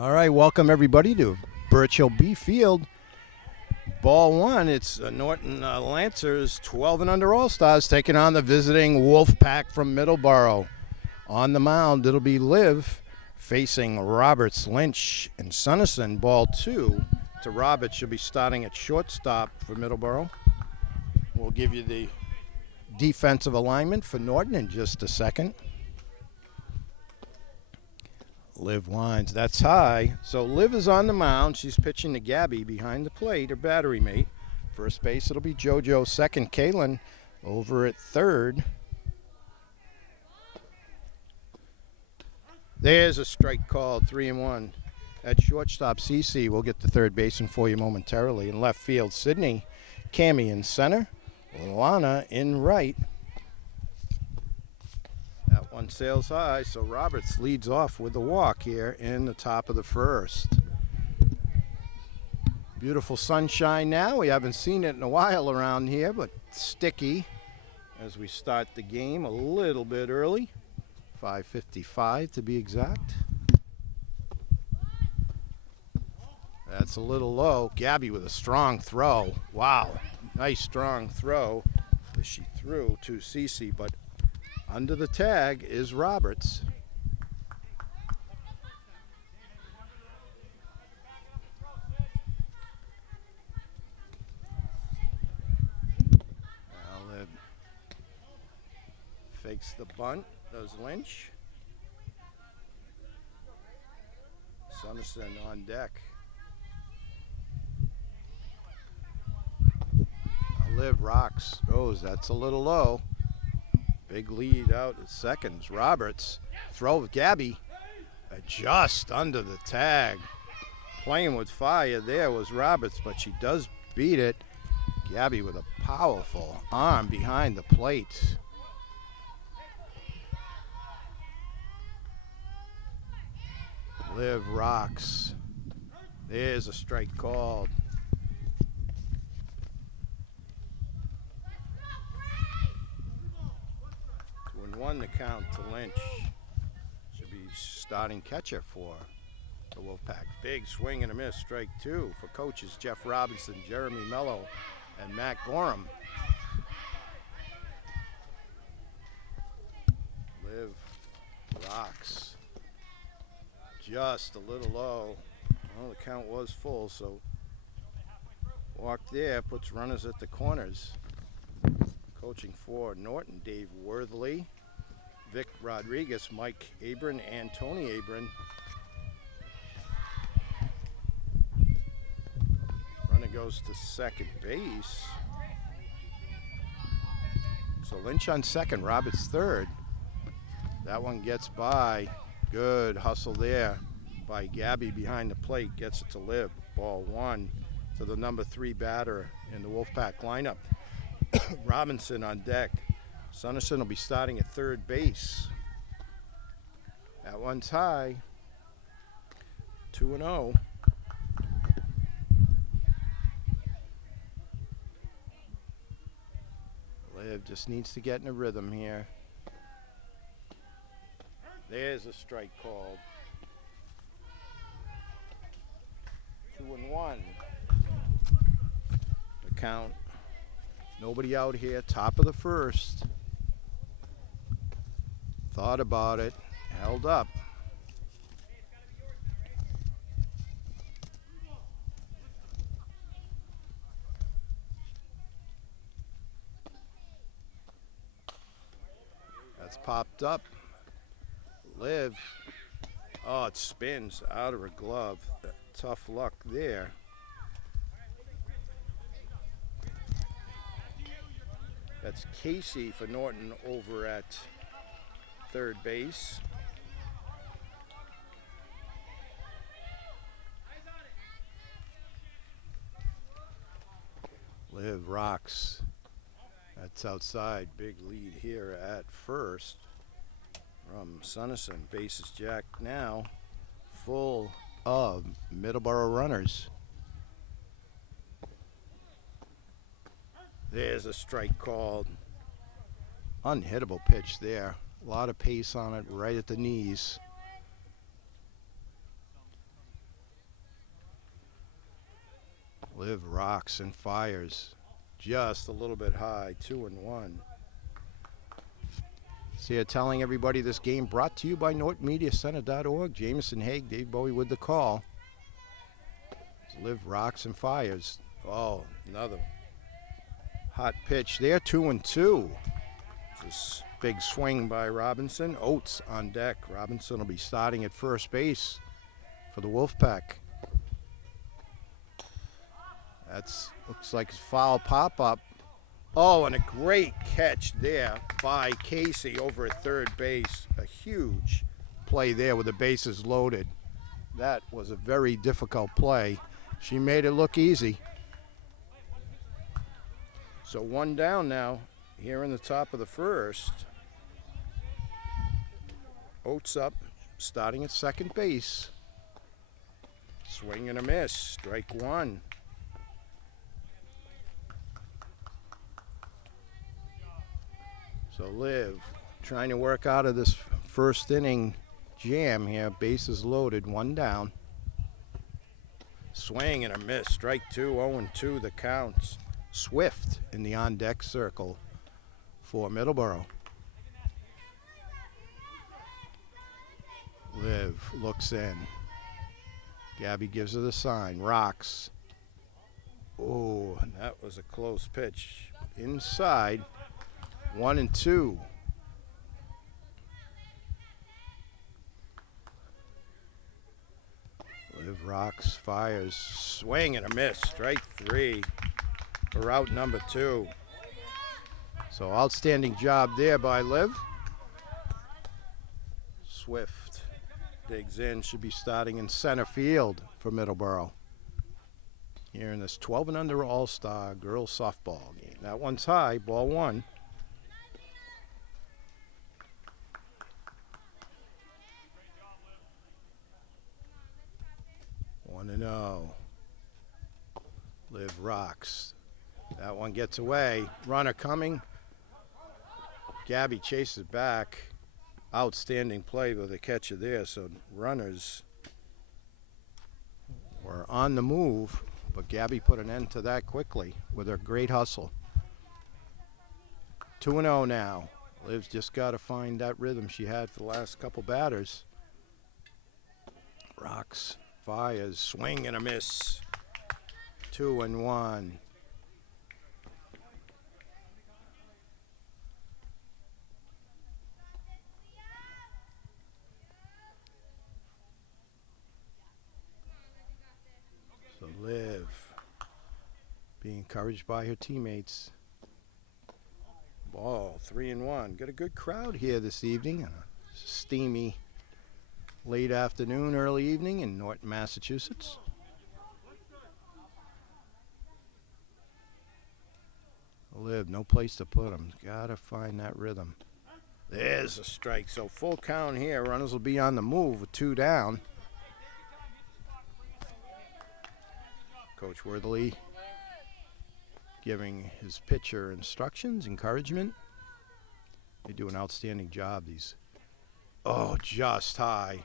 All right, welcome everybody to Birchill B Field. Ball one, it's Norton Lancers, 12 and under All-Stars, taking on the visiting Wolfpack from Middleboro. On the mound, it'll be Liv facing Roberts, Lynch, and Sunnison. Ball two to Roberts. She'll be starting at shortstop for Middleboro. We'll give you the defensive alignment for Norton in just a second. Liv winds. That's high. So Liv is on the mound. She's pitching to Gabby behind the plate, her battery mate. First base, it'll be JoJo. Second, Kaylin over at third. There's a strike called, 3-1. At shortstop, CC. We'll get the third baseman for you momentarily. In left field, Sydney. Cammie in center. Lana in right. That one sails high, so Roberts leads off with the walk here in the top of the first. Beautiful sunshine now. We haven't seen it in a while around here, but sticky as we start the game a little bit early. 5:55 to be exact. That's a little low. Gabby with a strong throw. Wow, nice strong throw as she threw to Cece, but under the tag is Roberts. Now Liv fakes the bunt, does Lynch. Sunnison on deck. Now Liv rocks, goes, that's a little low. Big lead out at seconds. Roberts throw with Gabby just under the tag. Playing with fire there was Roberts, but she does beat it. Gabby with a powerful arm behind the plate. Liv rocks. There's a strike called. 2-1 the count to Lynch. Should be starting catcher for the Wolfpack. Big swing and a miss, strike two for coaches Jeff Robinson, Jeremy Mello, and Matt Gorham. Liv rocks. Just a little low. Well, the count was full, so walk there, puts runners at the corners. Coaching for Norton, Dave Worthley, Vic Rodriguez, Mike Abram, and Tony Abram. Runner goes to second base. So Lynch on second, Roberts third. That one gets by. Good hustle there by Gabby behind the plate. Gets it to Liv. Ball one to the number 3 batter in the Wolfpack lineup. Robinson on deck. Sunnison will be starting at third base. That one's high. 2-0. Liv just needs to get in a rhythm here. There's a strike called. 2-1. The count. Nobody out here, top of the first. Thought about it, held up. That's popped up. Liv. Oh, it spins out of her glove. Tough luck there. That's Casey for Norton over at third base. Liv rocks. That's outside. Big lead here at first from Sunnison. Bases jacked now. Full of Middleboro runners. There's a strike called. Unhittable pitch there. A lot of pace on it right at the knees. Liv rocks and fires just a little bit high, 2-1. So you're telling everybody this game brought to you by NortonMediaCenter.org. Jameson Haig, Dave Bowie with the call. Liv rocks and fires. Oh, another hot pitch there, 2-2. This big swing by Robinson. Oates on deck. Robinson will be starting at first base for the Wolfpack. That's looks like a foul pop-up. Oh, and a great catch there by Casey over at third base. A huge play there with the bases loaded. That was a very difficult play. She made it look easy. So one down now here in the top of the first. Oates up, starting at second base. Swing and a miss, strike one. So Liv trying to work out of this first inning jam here. Bases loaded, one down. Swing and a miss, strike two, 0-2 the counts. Swift in the on-deck circle for Middleboro. Liv looks in. Gabby gives her the sign, rocks. Oh, and that was a close pitch. Inside, 1-2. Liv rocks, fires, swing and a miss, strike three for out number two. So outstanding job there by Liv. Swift digs in, should be starting in center field for Middleboro here in this 12 and under All-Star girls softball game. That one's high, ball one. 1-0. Liv rocks. That one gets away. Runner coming. Gabby chases back. Outstanding play with the catcher there. So runners were on the move, but Gabby put an end to that quickly with her great hustle. 2-0 now. Liv's just got to find that rhythm she had for the last couple batters. Rocks, fires, swing and a miss. 2-1. So Liv being encouraged by her teammates. Ball 3-1. Got a good crowd here this evening. A steamy late afternoon, early evening in Norton, Massachusetts. Liv, no place to put them. Gotta find that rhythm. There's a strike. So full count here. Runners will be on the move with two down. Coach Worthley giving his pitcher instructions, encouragement. They do an outstanding job, these. Oh, just high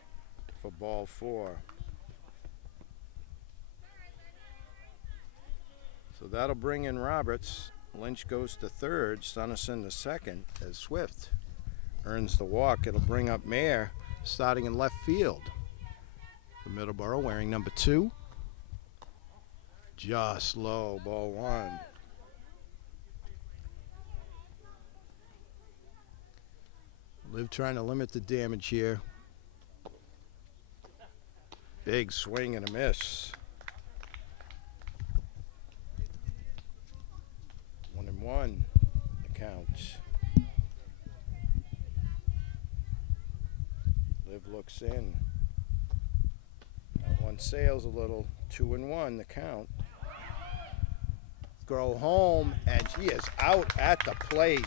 for ball four. So that'll bring in Roberts. Lynch goes to third, Sunnison to second as Swift earns the walk. It'll bring up Mayer starting in left field for Middleboro, wearing number 2. Just low, ball one. Liv trying to limit the damage here. Big swing and a miss. 1-1 the count. Liv looks in. That one sails a little. 2-1 the count. Go home, and she is out at the plate.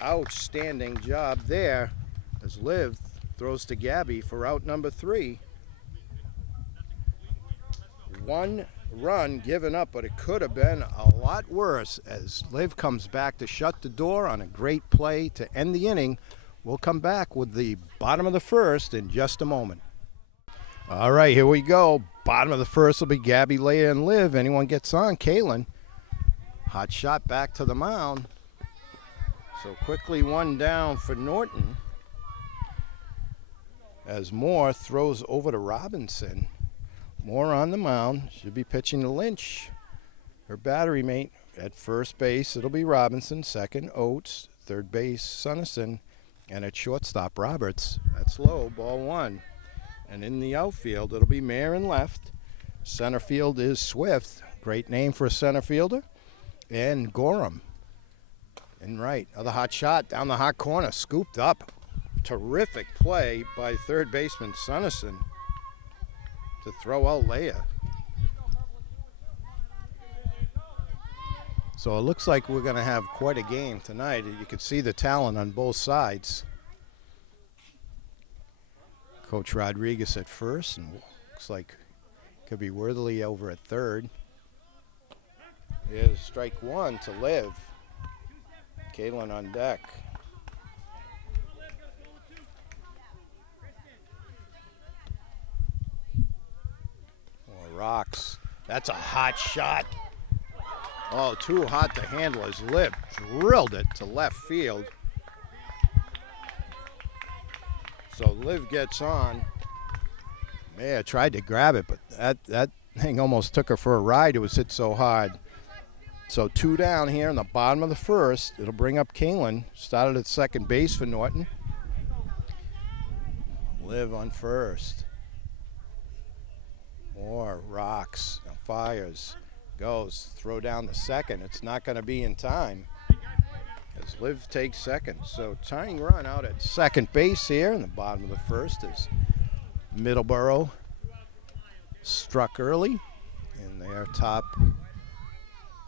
Outstanding job there as Liv throws to Gabby for out number 3. 1 run given up, but it could have been a lot worse as Liv comes back to shut the door on a great play to end the inning. We'll come back with the bottom of the first in just a moment. All right, here we go. Bottom of the first will be Gabby, Leia, and Liv. Anyone gets on, Kalen. Hot shot back to the mound. So quickly one down for Norton. As Moore throws over to Robinson. Moore on the mound. Should be pitching to Lynch. Her battery mate at first base, it'll be Robinson. Second, Oates. Third base, Sunnison. And at shortstop, Roberts. That's low, ball one. And in the outfield, it'll be Mayer in left. Center field is Swift. Great name for a center fielder. And Gorham in right. Another hot shot down the hot corner. Scooped up. Terrific play by third baseman Sunnison to throw out Leia. So it looks like we're going to have quite a game tonight. You can see the talent on both sides. Coach Rodriguez at first, and looks like could be Worthley over at third. Here's strike one to Liv. Caitlin on deck. More rocks. That's a hot shot. Oh, too hot to handle as Liv drilled it to left field. So Liv gets on. Yeah, tried to grab it, but that thing almost took her for a ride. It was hit so hard. So two down here in the bottom of the first. It'll bring up Kalen. Started at second base for Norton. Liv on first. More rocks, fires, goes, throw down the second. It's not going to be in time as Liv takes second. So tying run out at second base here in the bottom of the first is Middleboro. Struck early in their top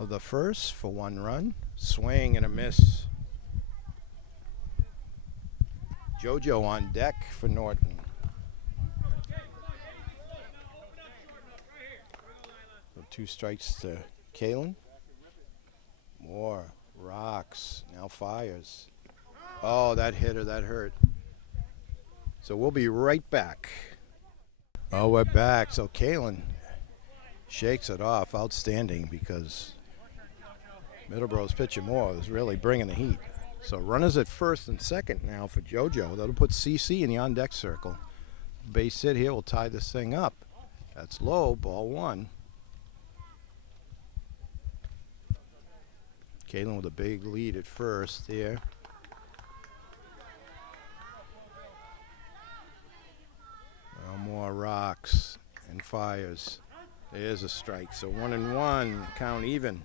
of the first for one run. Swing and a miss. JoJo on deck for Norton. So two strikes to Kalen. More rocks, now fires. Oh, that hit her, that hurt. So we'll be right back. Oh, we're back. So Kalen shakes it off. Outstanding, because Middleboro's pitcher Moore is really bringing the heat. So runners at first and second now for JoJo. That'll put CC in the on-deck circle. Base hit here will tie this thing up. That's low, ball one. Kalen with a big lead at first here. More rocks and fires. There's a strike. So 1-1, count even.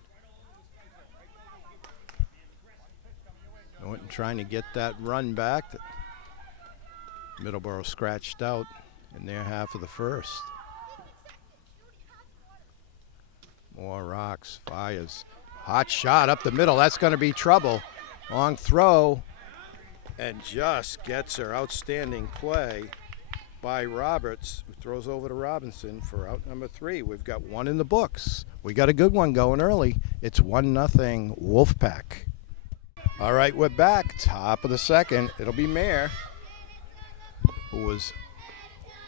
Norton trying to get that run back that Middleboro scratched out in their half of the first. More rocks, fires. Hot shot up the middle. That's going to be trouble. Long throw. And just gets her. Outstanding play by Roberts, who throws over to Robinson for out number 3. We've got one in the books. We got a good one going early. It's 1-0 Wolfpack. All right, we're back. Top of the second. It'll be Mayer, who was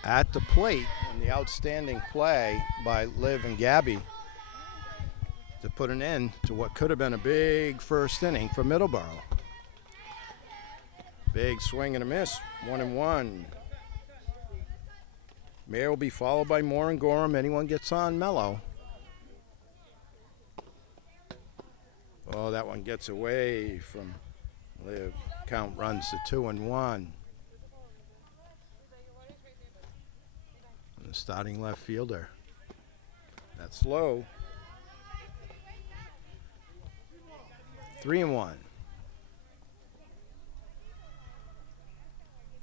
at the plate in the outstanding play by Liv and Gabby to put an end to what could have been a big first inning for Middleboro. Big swing and a miss. 1-1. Mayer will be followed by Moore and Gorham. Anyone gets on, Mello. Oh, that one gets away from Liv. Count runs to 2-1. And the starting left fielder. That's low. 3-1.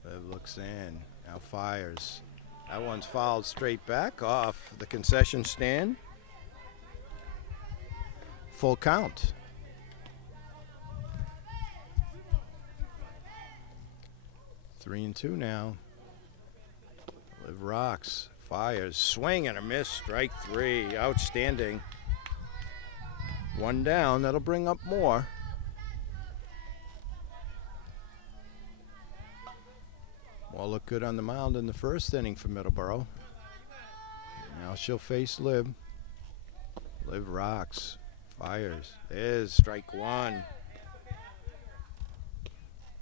Liv looks in. Now fires. That one's fouled straight back off the concession stand. Full count. Three and two now. Liv rocks, fires, swing and a miss, strike 3. Outstanding. One down, that'll bring up Moore. Moore looked good on the mound in the first inning for Middleboro. Now Now she'll face Liv. Liv rocks, fires. There's strike one.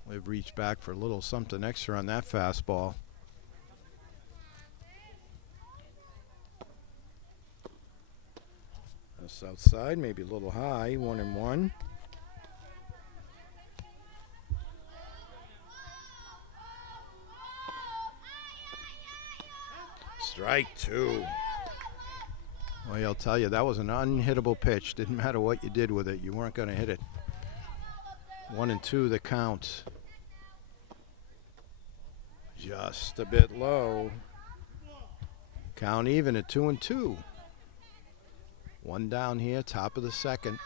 Liv reached back for a little something extra on that fastball. That's outside, maybe a little high, 1-1. Strike two. Well, I'll tell you, that was an unhittable pitch. Didn't matter what you did with it, you weren't going to hit it. 1-2 the count. Just a bit low. Count even at 2-2. One down here, top of the second.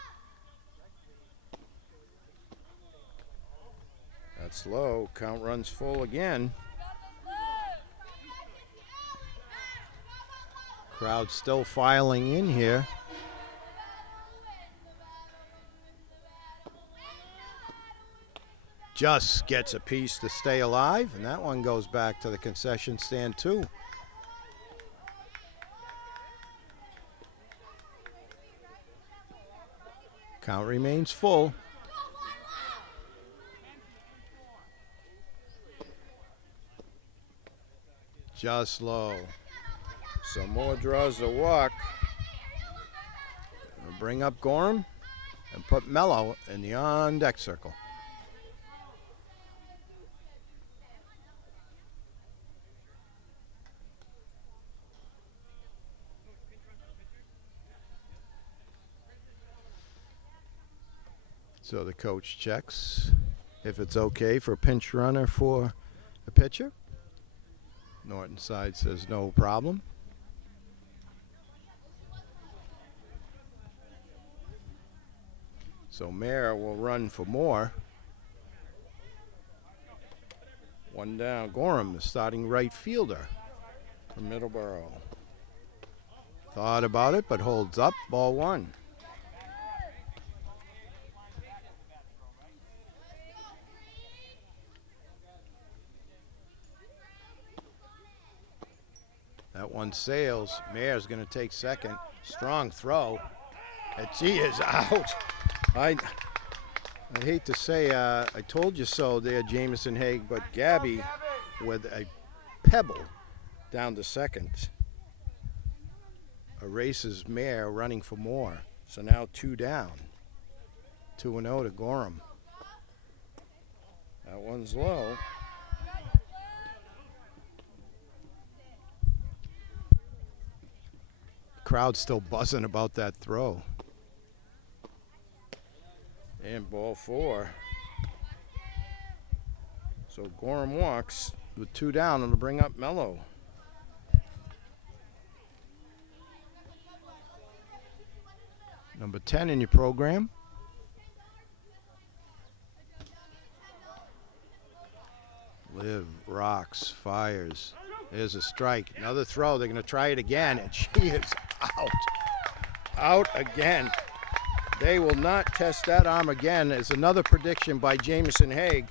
That's low. Count runs full again. Crowd still filing in here. Just gets a piece to stay alive, and that one goes back to the concession stand too. Count remains full. Just low. Some more draws the walk. We'll bring up Gorham and put Mello in the on-deck circle. So the coach checks if it's okay for a pinch runner for a pitcher. Norton side says no problem. So Mayer will run for more. One down. Gorham, the starting right fielder from Middleboro. Thought about it, but holds up. Ball one. That one sails. Mayer's going to take second. Strong throw. And she is out. I hate to say I told you so there, Jamison Haig, but Gabby with a pebble down to second erases Mayer running for more. So now two down. 2-0 to Gorham. That one's low. Crowd still buzzing about that throw. And ball four. So Gorham walks with two down and will bring up Mello. Number 10 in your program. Liv rocks, fires. There's a strike. Another throw. They're going to try it again, and she is out. Out again. They will not test that arm again. There's another prediction by Jamison Haig.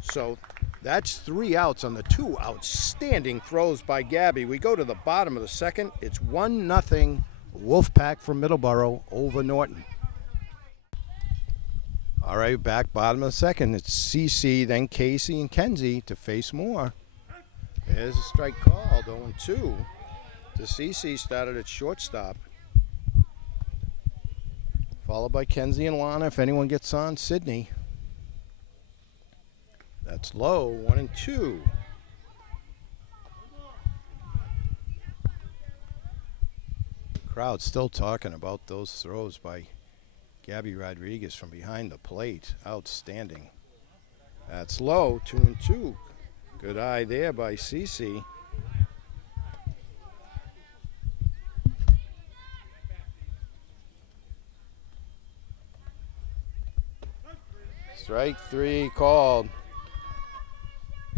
So that's 3 outs on the 2 outstanding throws by Gabby. We go to the bottom of the second. It's 1-0 Wolfpack from Middleboro over Norton. All right, back bottom of the second. It's CC, then Casey and Kenzie to face more. There's a strike called, 0-2. The CC started at shortstop. Followed by Kenzie and Lana. If anyone gets on, Sydney. That's low, 1-2. Crowd still talking about those throws by Gabby Rodriguez from behind the plate. Outstanding. That's low, 2-2. Good eye there by CC. Strike 3 called.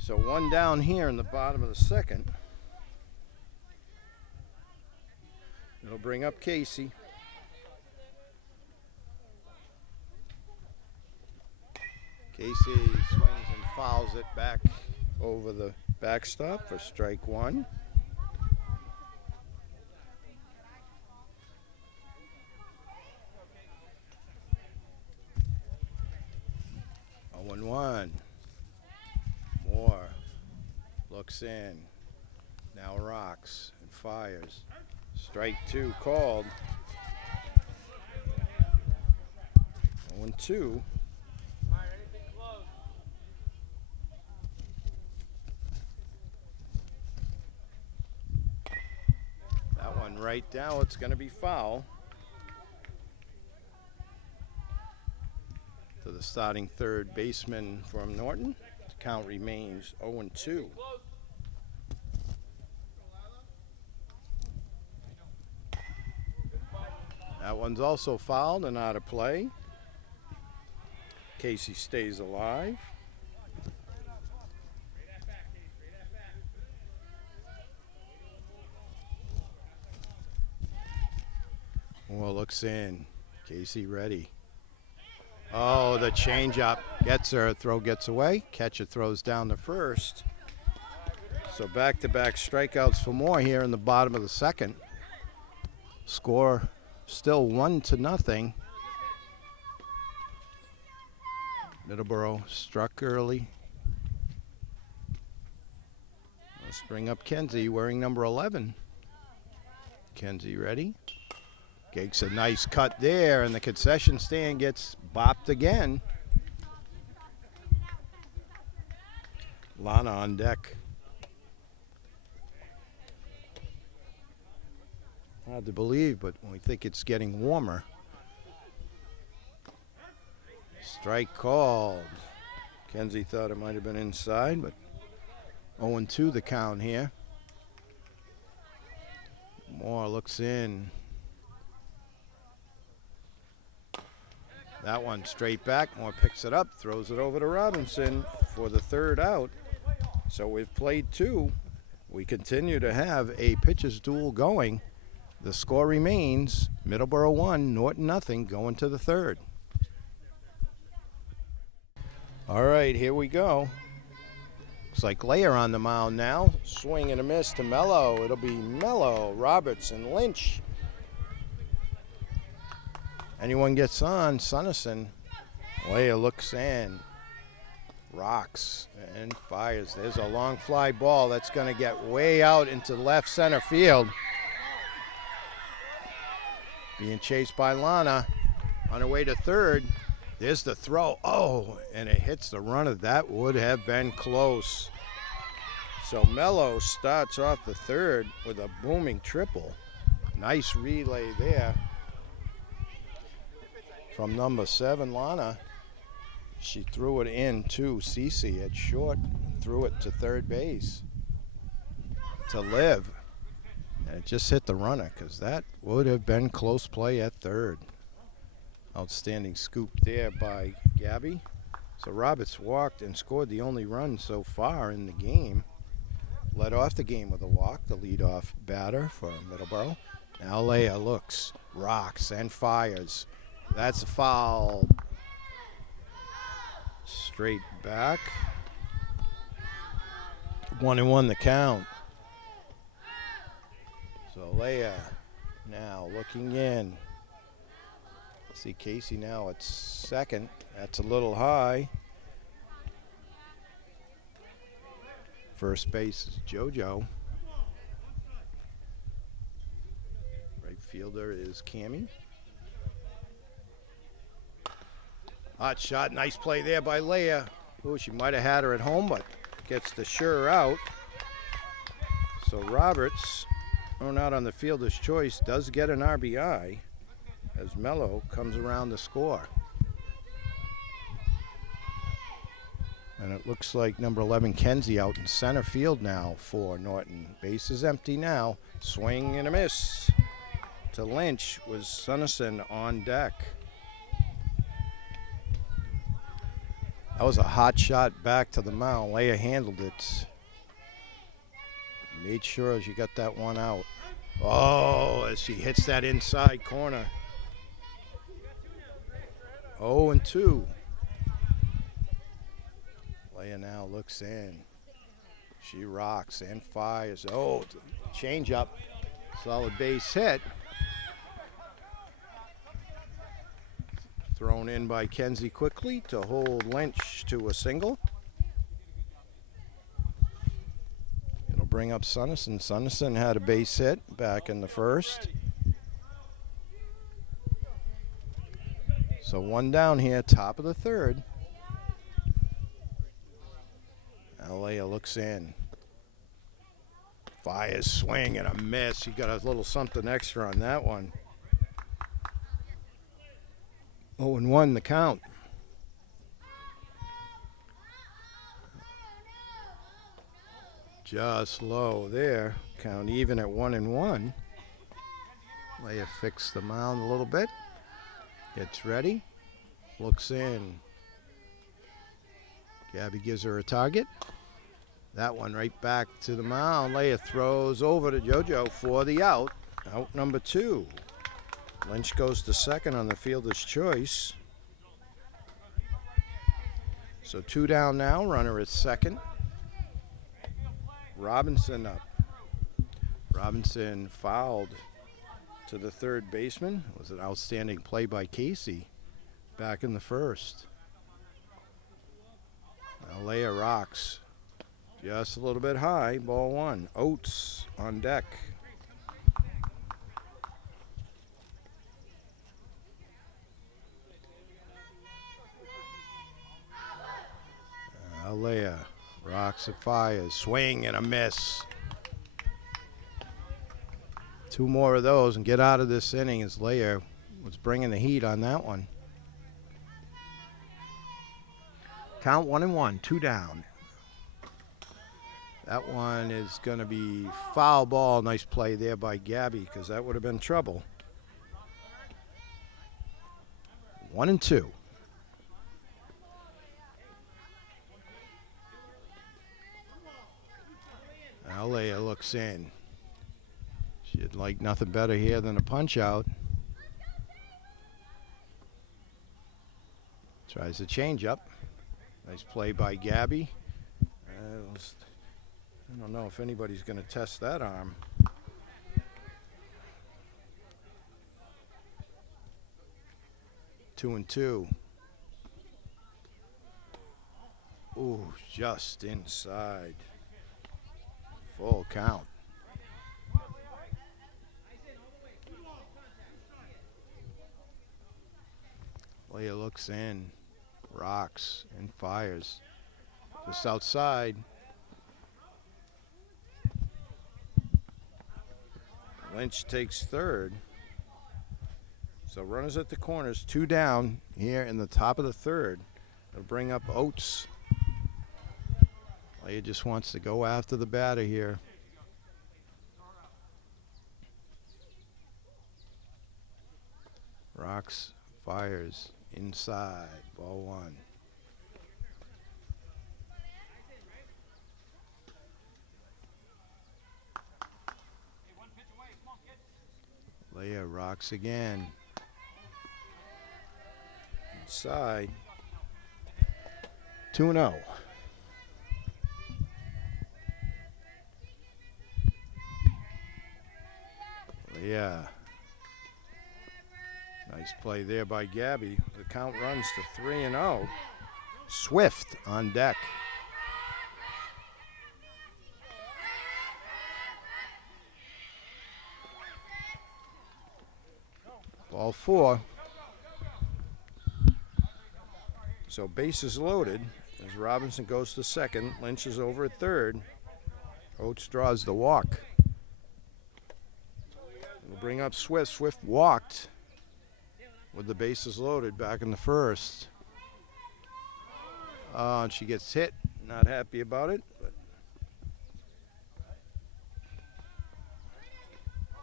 So one down here in the bottom of the second. It'll bring up Casey. Casey swings and fouls it back over the backstop for strike 1. 1-1. Moore looks in. Now rocks and fires. Strike 2 called. 0-2. That one right now, it's going to be foul. To the starting third baseman from Norton. The count remains 0-2. That one's also fouled and out of play. Casey stays alive. Moore looks in. Casey ready. Oh, the changeup gets her. Throw gets away. Catcher throws down the first. So back-to-back strikeouts for Moore here in the bottom of the second. Score still 1-0. Middleboro struck early. Let's bring up Kenzie wearing number 11. Kenzie ready. Gakes a nice cut there, and the concession stand gets bopped again. Lana on deck. Hard to believe, but we think it's getting warmer. Strike called. Kenzie thought it might have been inside, but 0-2 the count here. Moore looks in. That one straight back. Moore picks it up, throws it over to Robinson for the third out. So we've played 2. We continue to have a pitcher's duel going. The score remains Middleboro 1, Norton 0, going to the third. All right, here we go. Looks like Leia on the mound now. Swing and a miss to Mello. It'll be Mello, Roberts, and Lynch. Anyone gets on, Sunnison. Leia looks in, rocks, and fires. There's a long fly ball that's going to get way out into left center field. Being chased by Lana. On her way to third. There's the throw. Oh, and it hits the runner. That would have been close. So Mello starts off the third with a booming triple. Nice relay there. From number 7, Lana. She threw it in to Cece at short, threw it to third base to Liv. And it just hit the runner because that would have been close play at third. Outstanding scoop there by Gabby. So Roberts walked and scored the only run so far in the game. Led off the game with a walk, the leadoff batter for Middleboro. Now Leia looks, rocks, and fires. That's a foul. Straight back. 1-1 the count. So Leia now looking in. See Casey now at second. That's a little high. First base is JoJo. Right fielder is Cammie. Hot shot, nice play there by Leia. Oh, she might have had her at home, but gets the sure out. So Roberts, thrown out on the fielder's choice, does get an RBI as Mello comes around to score. And it looks like number 11, Kenzie, out in center field now for Norton. Base is empty now. Swing and a miss to Lynch with Sunnison on deck. That was a hot shot back to the mound. Leia handled it. Made sure she got that one out. Oh, as she hits that inside corner. 0-2. Leia now looks in. She rocks and fires. Oh, change up. Solid base hit. Thrown in by Kenzie quickly to hold Lynch to a single. It'll bring up Sunnison. Sunnison had a base hit back in the first. So one down here, top of the third. Alea looks in. Fires, swing, and a miss. He got a little something extra on that one. 0-1 the count. Just low there. Count even at 1-1. Leia fixed the mound a little bit. Gets ready. Looks in. Gabby gives her a target. That one right back to the mound. Leia throws over to JoJo for the out. Out number 2. Lynch goes to second on the fielder's choice. So 2 down now. Runner at second. Robinson up. Robinson fouled to the third baseman. It was an outstanding play by Casey back in the first. Leia rocks. Just a little bit high. Ball 1. Oates on deck. Leia rocks and fires. Swing and a miss. 2 more of those and get out of this inning as Leia was bringing the heat on that one. Count 1-1. 2 down. That one is going to be foul ball. Nice play there by Gabby because that would have been trouble. 1-2. Leia looks in. She'd like nothing better here than a punch out. Tries a changeup. Nice play by Gabby. I don't know if anybody's going to test that arm. Two and two. Ooh, just inside. Full count. Leia looks in, rocks, and fires. Just outside. Lynch takes third. So runners at the corners, 2 down here in the top of the third. They'll bring up Oates. Leia just wants to go after the batter here. Rocks, fires, inside, ball 1. Leia rocks again. Inside. 2-0. Yeah. Nice play there by Gabby. The count runs to 3-0. Swift on deck. Ball 4. So bases loaded as Robinson goes to second. Lynch is over at third. Oates draws the walk. We'll bring up Swift. Swift walked with the bases loaded back in the first. And she gets hit. Not happy about it. But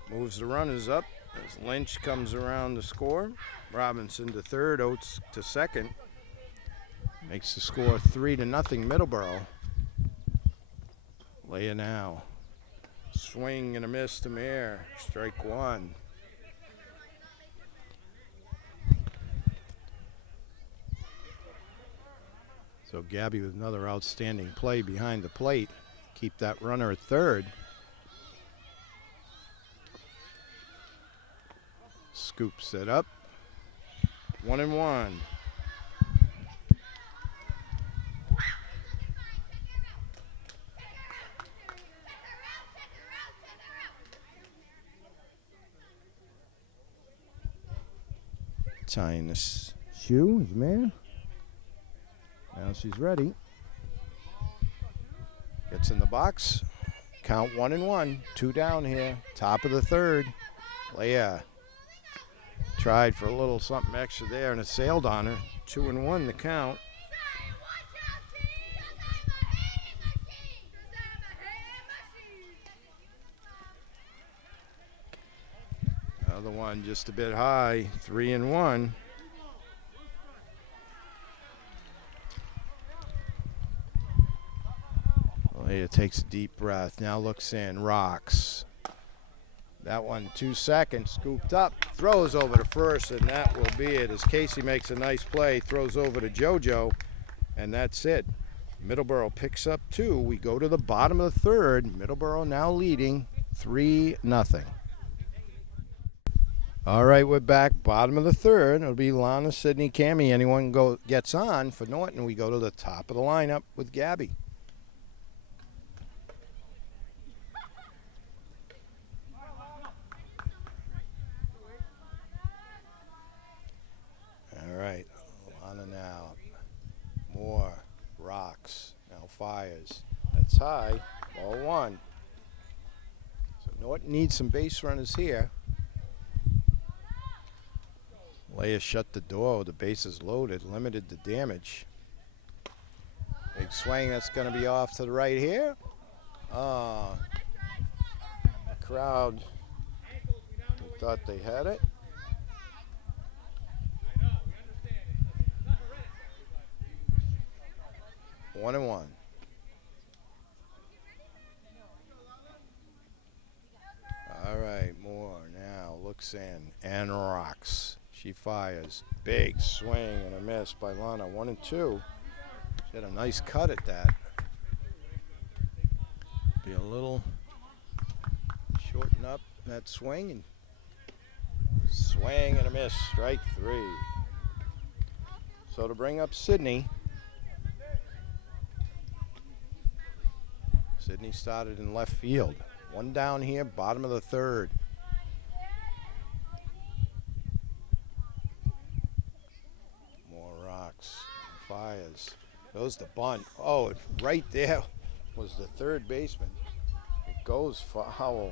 moves the runners up as Lynch comes around to score. Robinson to third. Oates to second. Makes the score 3-0 Middleboro. Leia now. Swing and a miss to Mayer. Strike 1. So Gabby with another outstanding play behind the plate. Keep that runner at third. Scoops it up. 1-1. Tying this shoe, his man. Now she's ready. Gets in the box. Count 1-1. 2 down here. Top of the third. Leah tried for a little something extra there, and it sailed on her. 2-1 the count. Another one just a bit high. 3-1. Leah takes a deep breath. Now looks in. Rocks. That one 2 seconds. Scooped up. Throws over to first, and that will be it. As Casey makes a nice play. Throws over to JoJo, and that's it. Middleboro picks up 2. We go to the bottom of the third. Middleboro now leading 3-0. All right, we're back. Bottom of the third. It'll be Lana, Sydney, Cammie. Anyone gets on for Norton. We go to the top of the lineup with Gabby. All right, Lana now. More. Rocks. Now fires. That's high. Ball 1. So Norton needs some base runners here. Leah shut the door. The bases loaded. Limited the damage. Big swing. That's going to be off to the right here. The crowd thought they had it. One and one. All right, Moore now looks in and rocks. She fires. Big swing and a miss by Lana. 1-2. She had a nice cut at that. Be a little shorten up that swing and swing and a miss. Strike 3. So to bring up Sydney. Sydney started in left field. 1 down here, bottom of the third. More rocks. Fires. Goes the bunt. Oh, right there was the third baseman. It goes foul.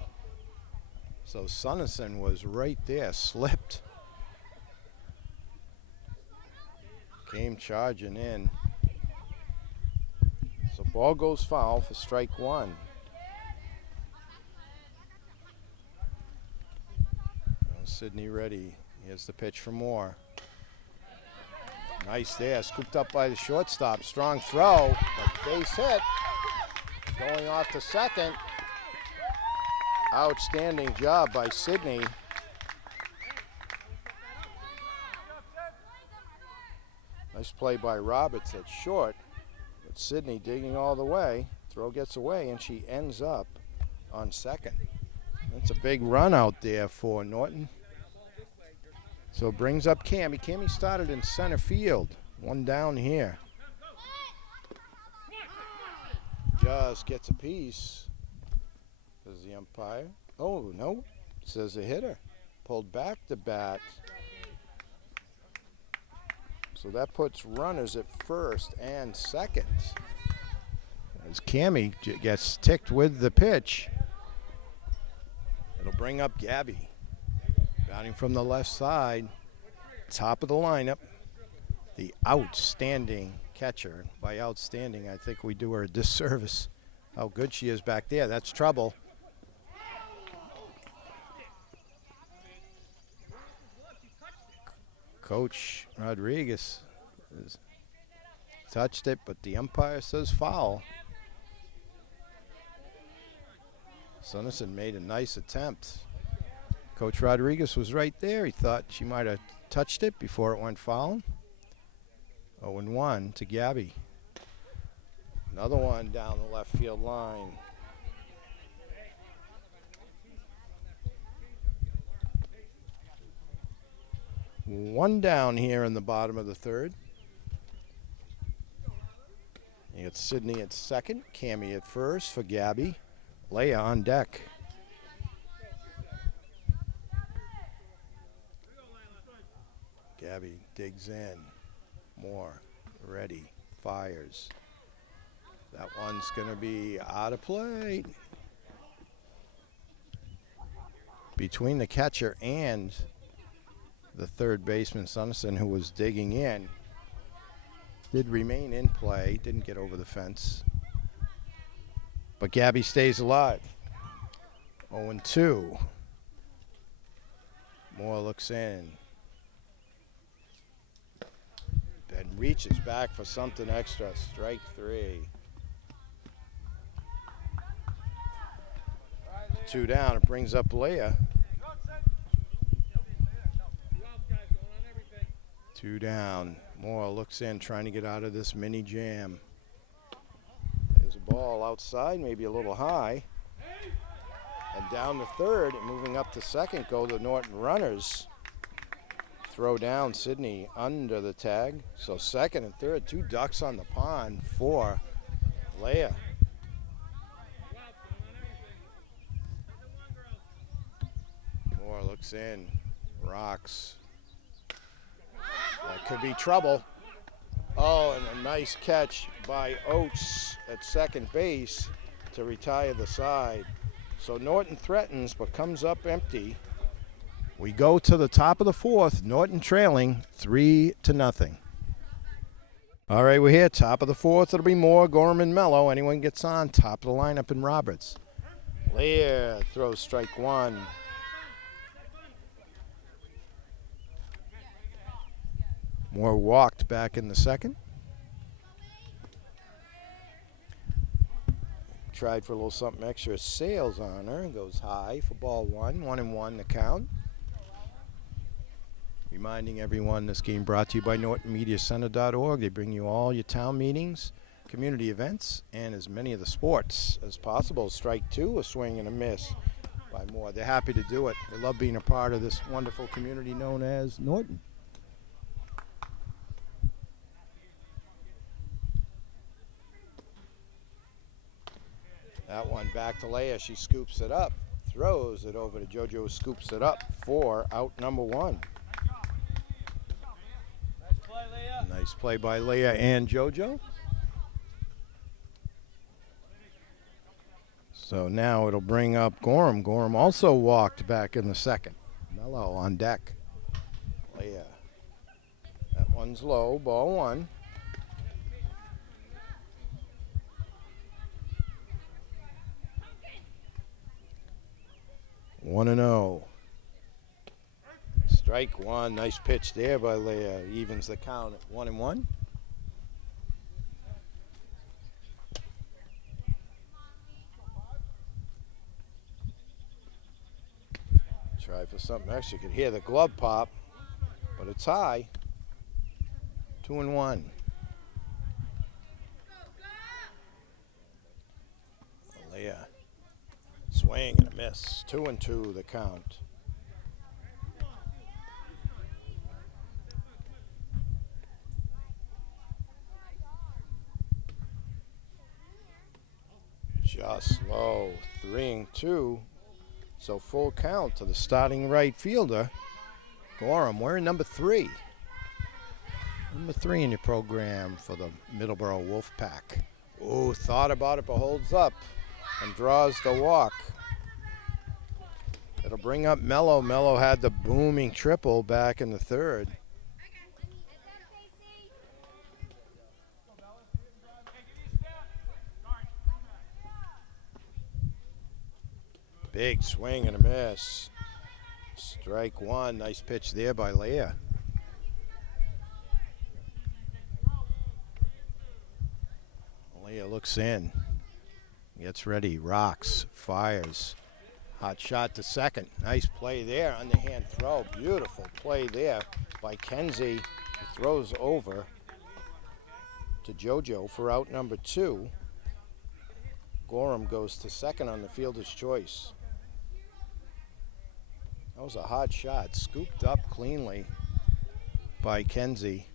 So Sunnison was right there, slipped. Came charging in. So ball goes foul for strike 1. Sydney ready. Here's the pitch for Moore. Nice there. Scooped up by the shortstop. Strong throw. But base hit. Going off to second. Outstanding job by Sydney. Nice play by Roberts at short. But Sydney digging all the way. Throw gets away, and she ends up on second. That's a big run out there for Norton. So brings up Cammie. Cammie started in center field. 1 down here. Just gets a piece. Says the umpire. Oh, no. Says a hitter. Pulled back the bat. So that puts runners at first and second. As Cammie gets ticked with the pitch. It'll bring up Gabby. Batting from the left side. Top of the lineup. The outstanding catcher. By outstanding, I think we do her a disservice. How good she is back there. That's trouble. Coach Rodriguez has touched it, but the umpire says foul. Sunnison made a nice attempt. Coach Rodriguez was right there. He thought she might have touched it before it went foul. 0-1 to Gabby. Another one down the left field line. One down here in the bottom of the third. You got Sydney at second, Cammie at first for Gabby. Leia on deck. Gabby digs in. Moore, ready, fires. That one's going to be out of play. Between the catcher and the third baseman, Sunnison, who was digging in, did remain in play, didn't get over the fence. But Gabby stays alive. 0-2. Moore looks in. Ben reaches back for something extra. Strike three. 2 down. It brings up Leia. 2 down. Moore looks in, trying to get out of this mini jam. There's a ball outside, maybe a little high. And down to third, and moving up to second, go the Norton runners. Throw down Sydney under the tag. So second and third, 2 ducks on the pond for Leia. Moore looks in, rocks. That could be trouble. Oh, and a nice catch by Oates at second base to retire the side. So Norton threatens but comes up empty. We go to the top of the fourth. Norton trailing 3-0. All right, we're here. Top of the fourth. It'll be Moore, Gorham, and Mello. Anyone gets on. Top of the lineup in Roberts. Lear throws strike one. Moore walked back in the second. Tried for a little something extra. Sails on her and goes high for ball one. 1-1 the count. Reminding everyone this game brought to you by NortonMediaCenter.org. They bring you all your town meetings, community events, and as many of the sports as possible. Strike two, a swing and a miss by Moore. They're happy to do it. They love being a part of this wonderful community known as Norton. That one back to Leia. She scoops it up, throws it over to JoJo, scoops it up for out number one. Nice play by Leia and JoJo. So now it'll bring up Gorham. Gorham also walked back in the second. Mello on deck. Leia. That one's low, ball one. One and 0. Strike one. Nice pitch there by Leia. Evens the count at 1-1. Try for something else. You could hear the glove pop, but it's high. 2-1. Leia. Swing and a miss. 2-2 the count. Just low. 3-2. So full count to the starting right fielder, Gorham. We're in number 3. Number 3 in your program for the Middleboro Wolfpack. Oh, thought about it, but holds up and draws the walk. It'll bring up Mello. Mello had the booming triple back in the third. Big swing and a miss. Strike one. Nice pitch there by Leia. Leia looks in. Gets ready. Rocks. Fires. Hot shot to second. Nice play there. Underhand throw. Beautiful play there by Kenzie. He throws over to JoJo for out number 2. Gorham goes to second on the fielder's choice. That was a hot shot. Scooped up cleanly by Kenzie.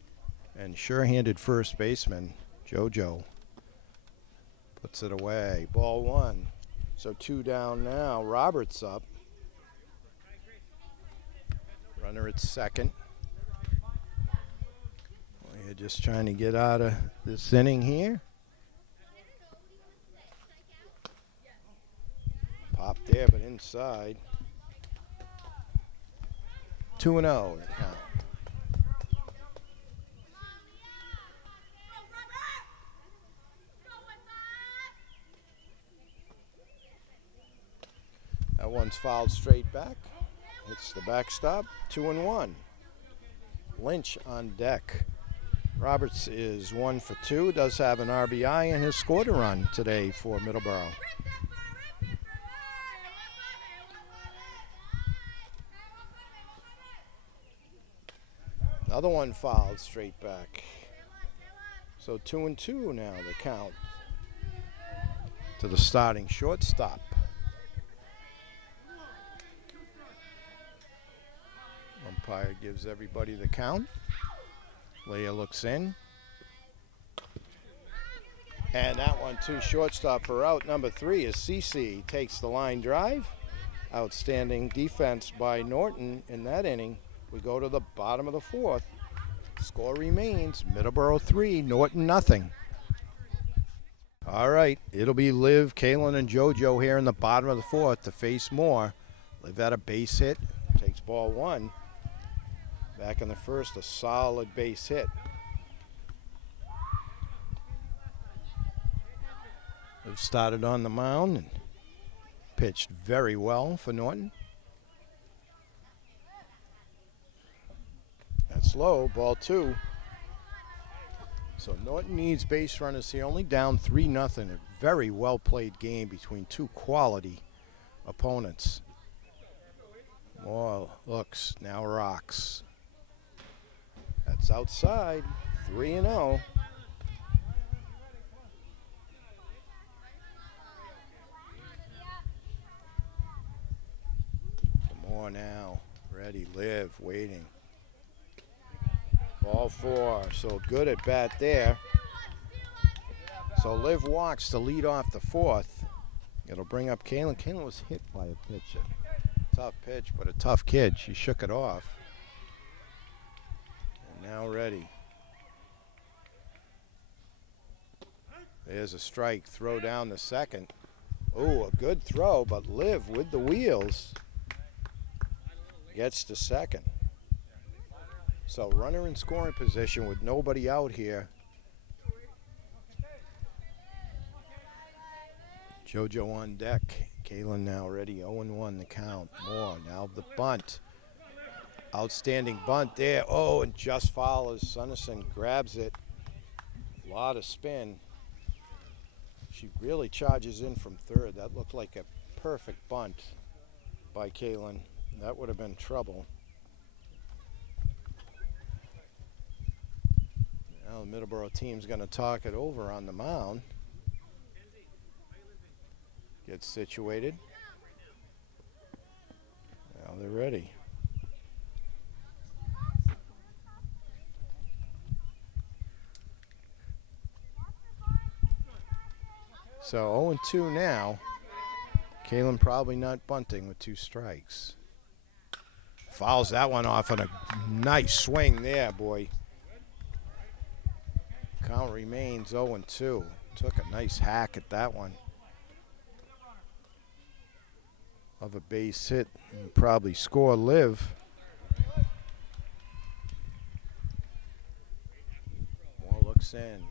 And sure-handed first baseman JoJo puts it away. Ball one. So 2 down now. Roberts up. Runner at second. We're just trying to get out of this inning here. Pop there, but inside. 2-0 the count. That one's fouled straight back. It's the backstop. 2-1. Lynch on deck. Roberts is 1 for 2. Does have an RBI and has scored a run today for Middleboro. Another one fouled straight back. So 2-2 now the count to the starting shortstop. Umpire gives everybody the count. Leah looks in. And that one too, shortstop for out. Number 3 is Cece. Takes the line drive. Outstanding defense by Norton in that inning. We go to the bottom of the 4th. Score remains Middleboro 3, Norton nothing. All right, it'll be Liv, Kaylin, and JoJo here in the bottom of the 4th to face Moore. Liv had a base hit, takes ball 1. Back in the 1st, a solid base hit. Liv started on the mound and pitched very well for Norton. That's low, ball 2. So Norton needs base runners here, only down 3-0. A very well played game between 2 quality opponents. Moore looks, now rocks. That's outside, 3-0. Moore now, ready, Liv, waiting. Ball 4, so good at bat there. So Liv walks to lead off the 4th. It'll bring up Kaylin. Kaylin was hit by a pitch. A tough pitch, but a tough kid. She shook it off. And now ready. There's a strike. Throw down the second. Oh, a good throw, but Liv with the wheels gets to second. So runner in scoring position with nobody out here. JoJo on deck. Kaylin now ready. 0-1 the count. Moore now the bunt. Outstanding bunt there. Oh, and just foul as Sunnison grabs it. A lot of spin. She really charges in from third. That looked like a perfect bunt by Kaylin. That would have been trouble. Now the Middleboro team's going to talk it over on the mound. Gets situated. Now they're ready. So 0-2 now. Kaylin probably not bunting with 2 strikes. Fouls that one off on a nice swing there, boy. Count remains 0-2. Took a nice hack at that one. Of a base hit. And probably score Liv. Moore looks in.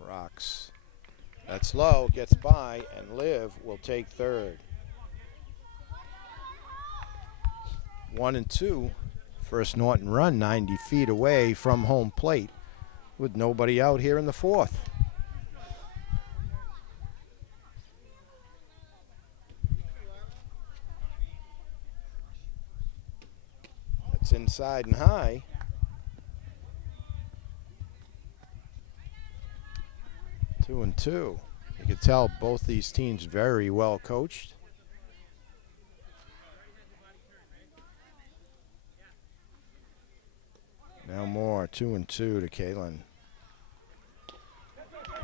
Rocks. That's low, gets by, and Liv will take third. 1-2. First Norton run 90 feet away from home plate with nobody out here in the 4th. That's inside and high. 2-2. You can tell both these teams very well coached. 2-2 to Kalen.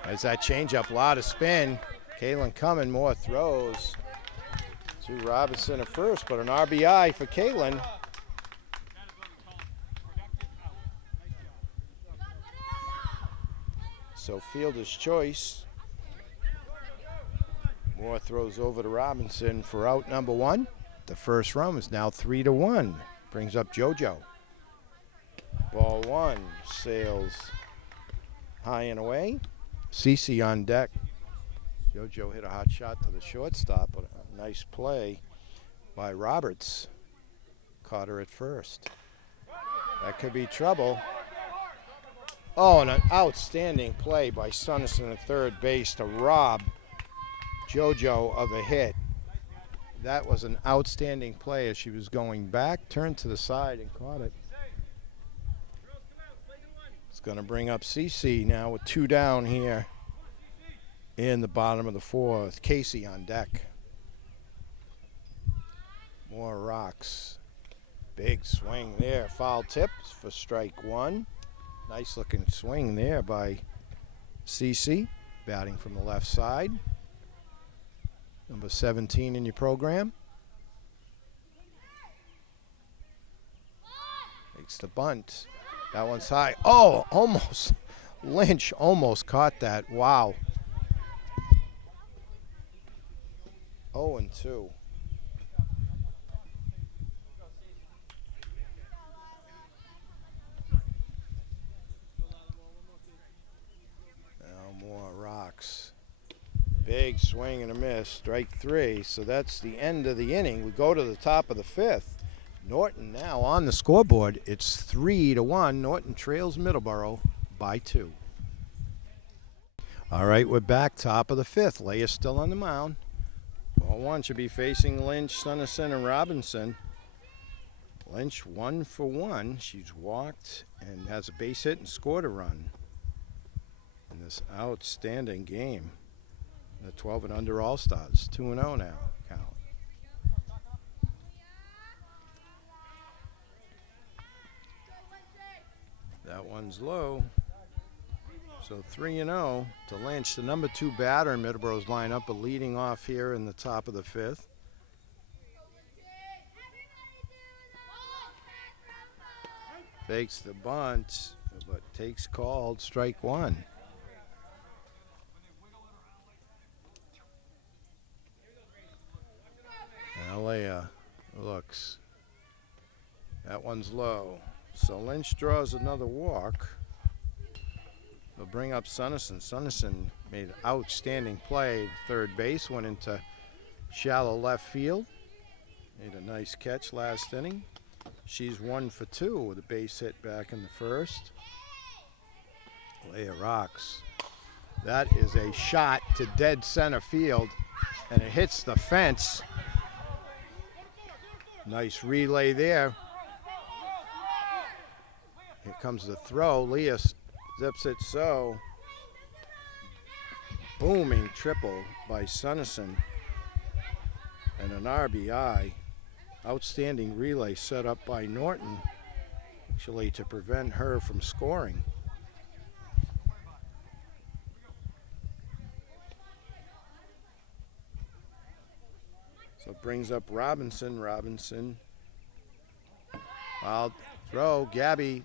As that changeup, a lot of spin. Kalen coming, more throws to Robinson at first, but an RBI for Kalen. So fielder's choice. Moore throws over to Robinson for out number 1. The first run is now 3-1. Brings up JoJo. Ball 1 sails high and away. CeCe on deck. JoJo hit a hot shot to the shortstop, but a nice play by Roberts. Caught her at first. That could be trouble. Oh, and an outstanding play by Sunnison at third base to rob JoJo of a hit. That was an outstanding play as she was going back, turned to the side and caught it. It's going to bring up CeCe now with 2 down here in the bottom of the 4th. Casey on deck. More rocks. Big swing there. Foul tip for strike 1. Nice looking swing there by CeCe, batting from the left side. Number 17 in your program. Makes the bunt. That one's high. Oh, almost. Lynch almost caught that. Wow. 0-2. Now more rocks. Big swing and a miss. Strike 3. So that's the end of the inning. We go to the top of the 5th. Norton now on the scoreboard. It's 3-1. Norton trails Middleboro by 2. All right, we're back. Top of the 5th. Leia's still on the mound. Ball 1 should be facing Lynch, Sunnison, and Robinson. Lynch 1 for 1. She's walked and has a base hit and scored a run in this outstanding game. The 12 and under All-Stars. 2-0 now. Count. That one's low. So 3-0 to Lynch, the number 2 batter in Middleboro's lineup, but leading off here in the top of the 5th. Fakes the bunt, but takes called. Strike 1. Now Leia looks. That one's low. So Lynch draws another walk. They'll bring up Sunnison. Sunnison made an outstanding play. Third base, went into shallow left field. Made a nice catch last inning. She's 1 for 2 with a base hit back in the first. Leia rocks. That is a shot to dead center field, and it hits the fence. Nice relay there. Here comes the throw. Leia zips it so. Booming triple by Sunnison. And an RBI. Outstanding relay set up by Norton, actually, to prevent her from scoring. So it brings up Robinson. Robinson. Wild throw. Gabby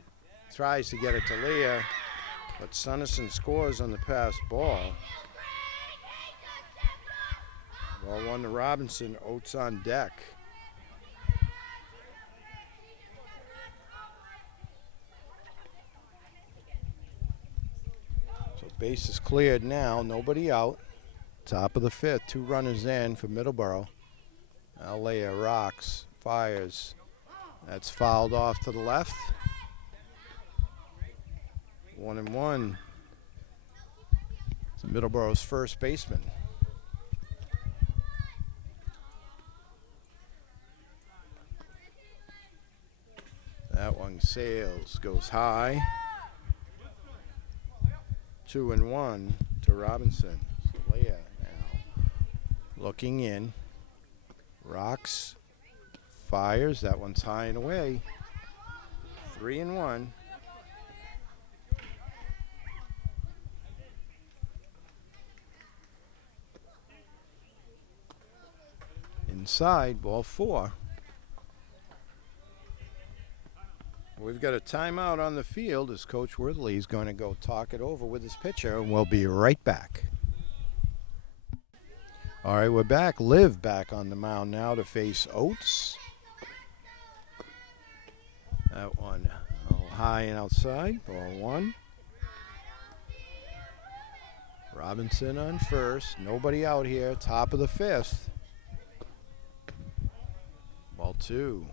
tries to get it to Leia, but Sunnison scores on the pass ball. Ball 1 to Robinson. Oates on deck. So base is cleared now. Nobody out. Top of the 5th. 2 runners in for Middleboro. Now Leia rocks. Fires. That's fouled off to the left. 1-1. It's Middleboro's first baseman. That one sails, goes high. 2-1 to Robinson. So Leia now looking in. Rocks. Fires. That one's high and away. 3-1. inside, ball 4. We've got a timeout on the field as Coach Worthley is going to go talk it over with his pitcher, and we'll be right back. All right, we're back. Liv back on the mound now to face Oates. That one high and outside, ball 1. Robinson on first, nobody out here, top of the 5th. Ball 2.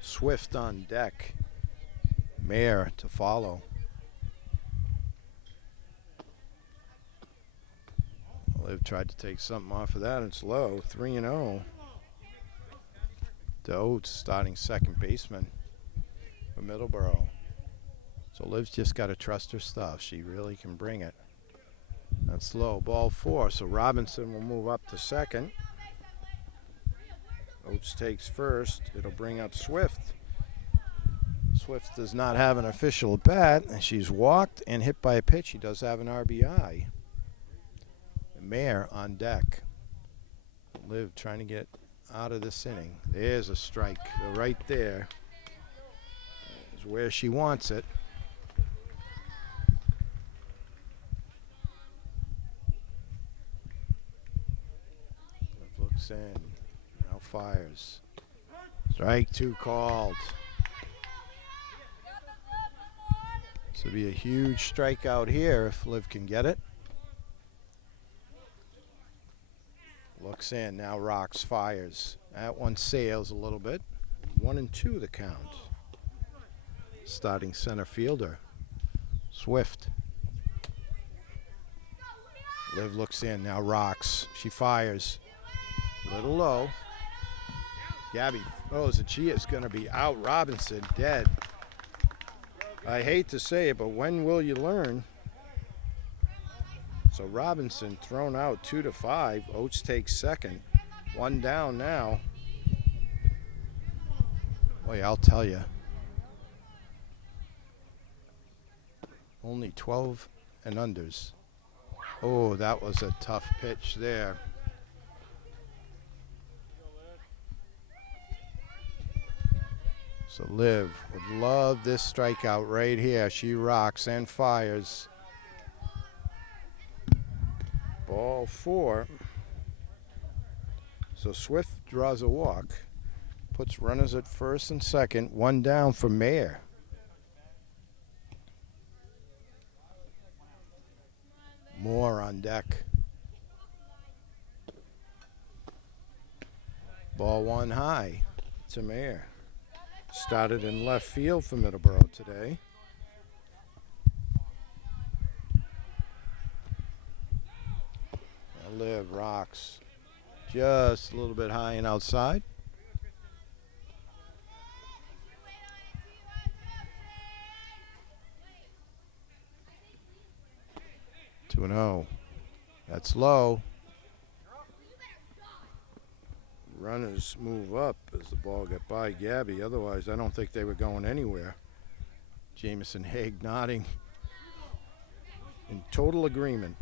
Swift on deck. Mayer to follow. Liv tried to take something off of that. It's low, 3-0. To Oates, starting second baseman for Middleboro. So Liv's just got to trust her stuff. She really can bring it. That's low, ball 4. So Robinson will move up to second. Oates takes first. It'll bring up Swift. Swift does not have an official at bat, and she's walked and hit by a pitch. She does have an RBI. Mayer on deck. Liv trying to get out of this inning. There's a strike right there. Is where she wants it. Liv looks in. Now fires. Strike 2 called. This will be a huge strikeout here if Liv can get it. Looks in, now rocks, fires. That one sails a little bit. 1-2 the count. Starting center fielder, Swift. Liv looks in, now rocks. She fires. Little low. Gabby throws and she is going to be out. Robinson dead. I hate to say it, but when will you learn? So Robinson thrown out 2-5. Oates takes second. 1 down now. Boy, I'll tell you. Only 12 and unders. Oh, that was a tough pitch there. So Liv would love this strikeout right here. She rocks and fires. Ball 4. So Swift draws a walk, puts runners at first and second. 1 down for Mayer. Moore on deck. Ball 1 high to Mayer. Started in left field for Middleboro today. Liv rocks just a little bit high and outside. 2-0. That's low. Runners move up as the ball got by Gabby. Otherwise, I don't think they were going anywhere. Jamison Haig nodding in total agreement.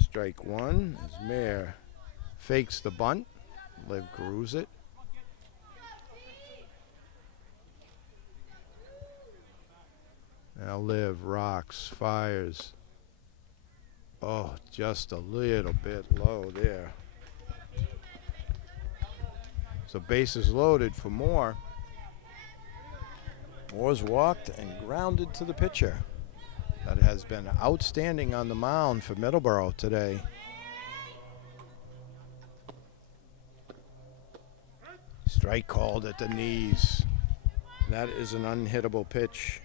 Strike 1 as Mayer fakes the bunt. Liv grooves it. Now Liv rocks, fires. Oh, just a little bit low there. So bases loaded for Moore. Moore's walked and grounded to the pitcher. That has been outstanding on the mound for Middleboro today. Strike called at the knees. That is an unhittable pitch.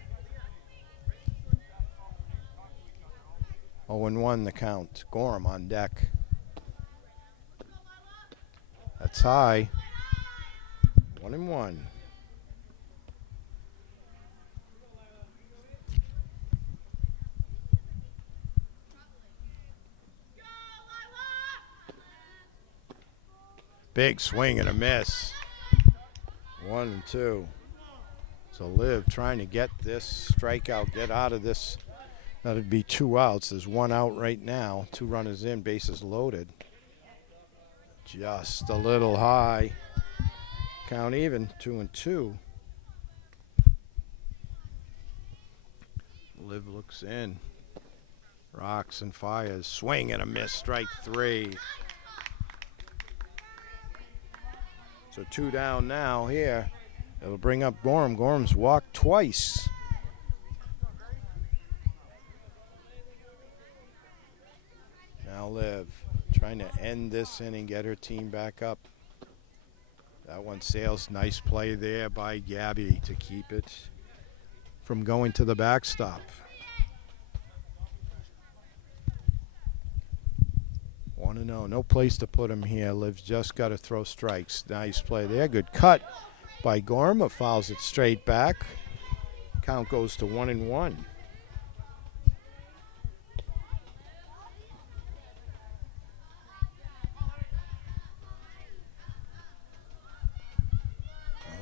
0-1 the count. Gorham on deck. That's high. 1-1. Big swing and a miss. 1-2. So Liv trying to get this strikeout, get out of this. That'd be 2 outs. There's 1 out right now. 2 runners in, bases loaded. Just a little high. Count even, 2-2. Liv looks in. Rocks and fires. Swing and a miss. Strike 3. So 2 down now here. It'll bring up Gorham. Gorham's walked twice. Now Liv trying to end this inning, get her team back up. That one sails. Nice play there by Gabby to keep it from going to the backstop. 1-0. No place to put him here. Liv's just got to throw strikes. Nice play there. Good cut by Gorham. Fouls it straight back. Count goes to 1-1.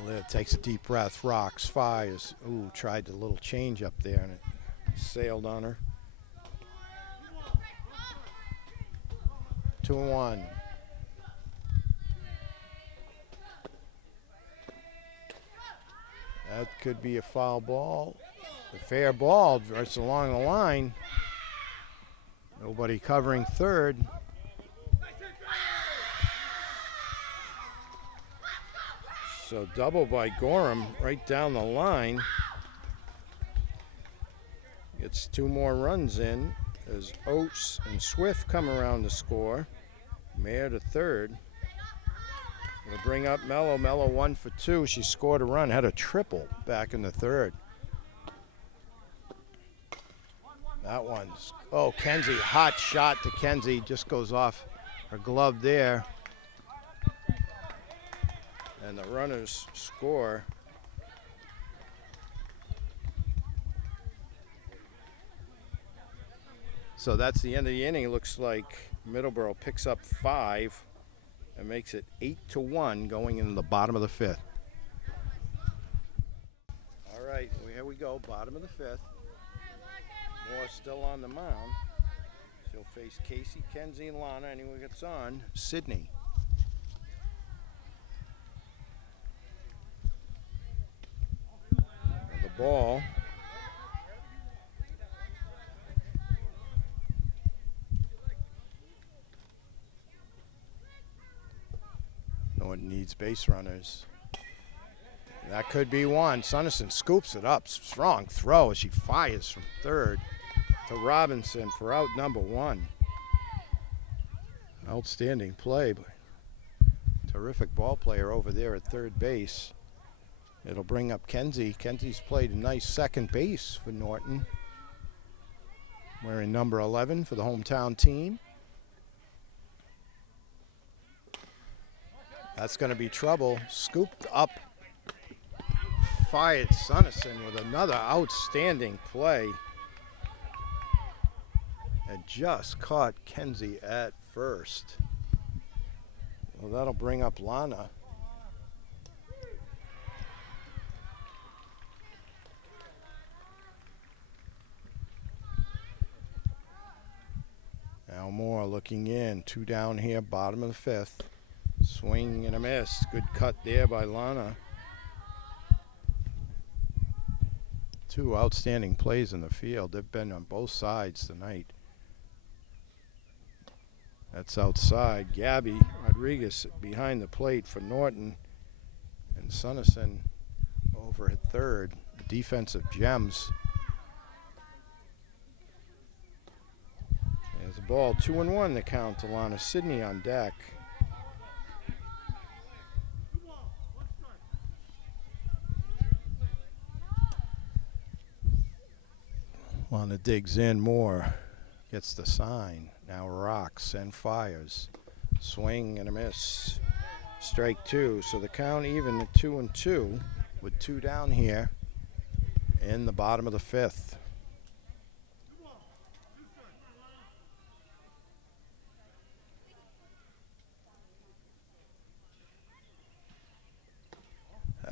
Liv takes a deep breath. Rocks, fires. Ooh, tried the little change up there and it sailed on her. 2-1. That could be a foul ball. A fair ball. It's along the line. Nobody covering third. So double by Gorham right down the line. Gets 2 more runs in as Oates and Swift come around to score. Mayer to third. It'll bring up Mello. Mello 1 for 2. She scored a run, had a triple back in the third. That one's, oh, Kenzie, hot shot to Kenzie. Just goes off her glove there. And the runners score. So that's the end of the inning. It looks like Middleboro picks up 5 and makes it 8-1 going into the bottom of the 5th. All right, here we go, bottom of the 5th. Moore still on the mound. She'll face Casey, Kenzie, and Lana. Anyone gets on, Sydney. The ball. Norton needs base runners. That could be one. Sunnison scoops it up. Strong throw as she fires from third to Robinson for out number 1. Outstanding play, but terrific ball player over there at third base. It'll bring up Kenzie. Kenzie's played a nice second base for Norton. Wearing number 11 for the hometown team. That's going to be trouble. Scooped up. Fired Sunnison with another outstanding play. And just caught Kenzie at first. Well, that'll bring up Lana. Now Moore looking in. 2 down here, bottom of the 5th. Swing and a miss. Good cut there by Lana. 2 outstanding plays in the field. They've been on both sides tonight. That's outside. Gabby Rodriguez behind the plate for Norton. And Sunnison over at third. Defensive gems. There's a ball. 2-1 the count to Lana. Sydney on deck. Lana digs in more, gets the sign. Now rocks and fires. Swing and a miss. Strike 2. So the count even at 2-2 with 2 down here in the bottom of the 5th.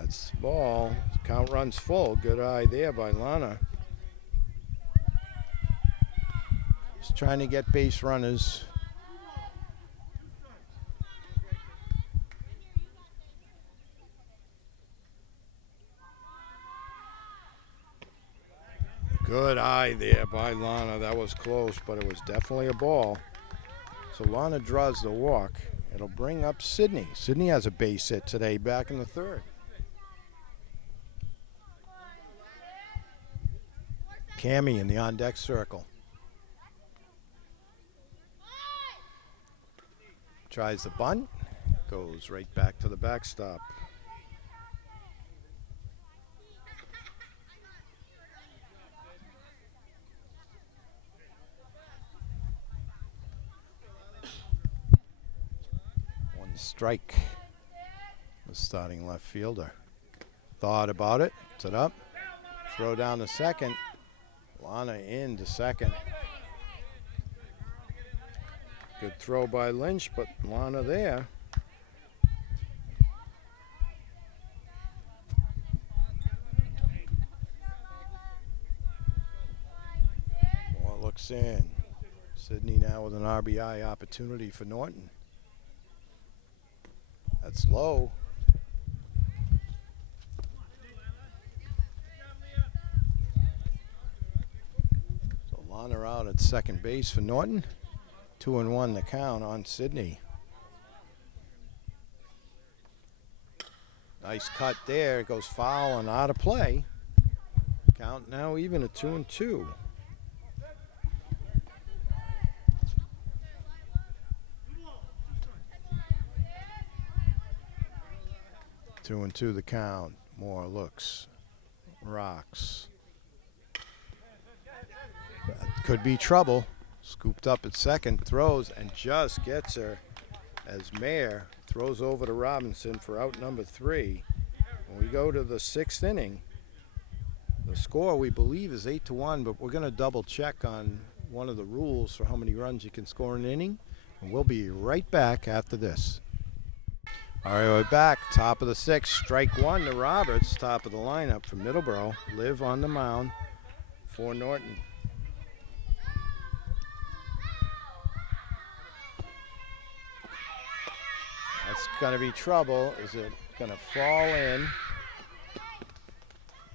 That's ball. Count runs full. Good eye there by Lana. Just trying to get base runners. Good eye there by Lana. That was close, but it was definitely a ball. So Lana draws the walk. It'll bring up Sydney. Sydney has a base hit today, back in the third. Cammy in the on-deck circle. Tries the bunt. Goes right back to the backstop. One strike. The starting left fielder. Thought about it. Puts it up. Throw down to second. Lana into second. Good throw by Lynch, but Lana there. Moore looks in. Sydney now with an RBI opportunity for Norton. That's low. So Lana out at second base for Norton. 2-1 the count on Sydney. Nice cut there. It goes foul and out of play. Count now even at 2-2. 2-2 the count. Moore looks. Rocks. That could be trouble. Scooped up at second, throws, and just gets her as Mayer throws over to Robinson for out number 3. When we go to the 6th inning, the score we believe is 8-1, but we're going to double check on one of the rules for how many runs you can score in an inning, and we'll be right back after this. All right, we're back. Top of the 6th, strike 1 to Roberts, top of the lineup for Middleboro. Live on the mound for Norton. That's going to be trouble. Is it going to fall in?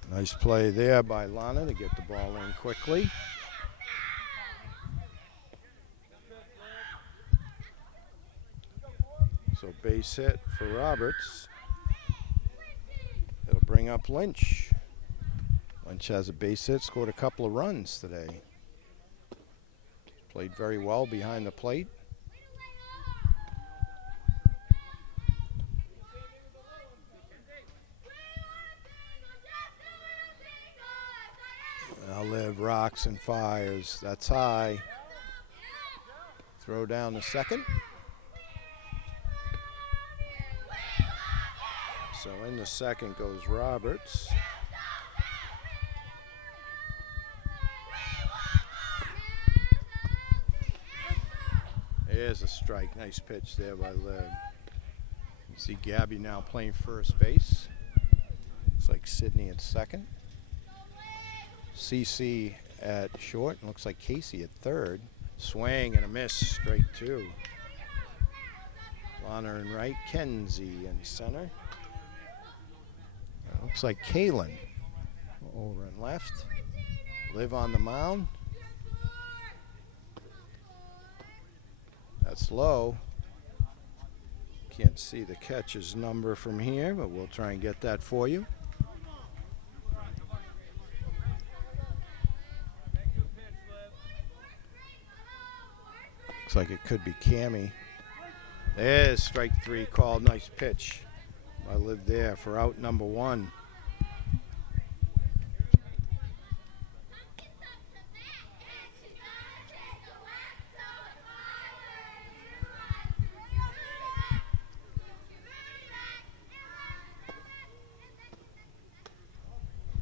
Nice play there by Lana to get the ball in quickly. So base hit for Roberts. It'll bring up Lynch. Lynch has a base hit, scored a couple of runs today. Played very well behind the plate. Now Liv rocks and fires. That's high. Throw down to second. So in the second goes Roberts. There's a strike. Nice pitch there by Liv. You see Gabby now playing first base. Looks like Sydney at second. CC at short. Looks like Casey at third. Swing and a miss. Straight 2. Lana in right. Kenzie in center. Looks like Kalen over in left. Live on the mound. That's low. Can't see the catcher's number from here, but we'll try and get that for you. Looks like it could be Cammy. There's strike 3 called. Nice pitch. I live there for out number 1.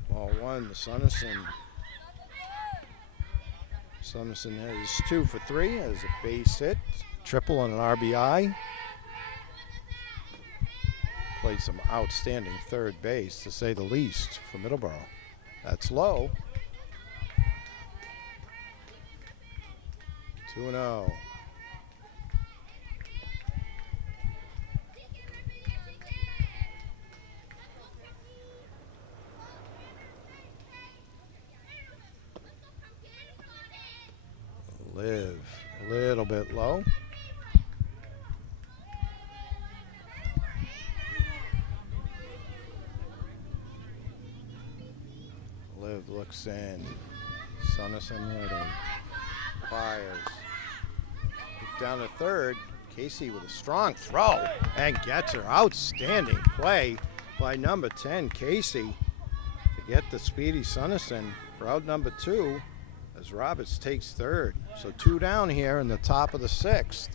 Ball 1 to Sunnison. Sunnison has 2 for 3 as a base hit, triple and an RBI. Played some outstanding third base, to say the least, for Middleboro. That's low. 2-0. Live a little bit low. Live looks in. Sunnison ready. Fires. Down to third. Casey with a strong throw and gets her. Outstanding play by number 10, Casey, to get the speedy Sunnison for out number 2 as Roberts takes third. So 2 down here in the top of the 6th.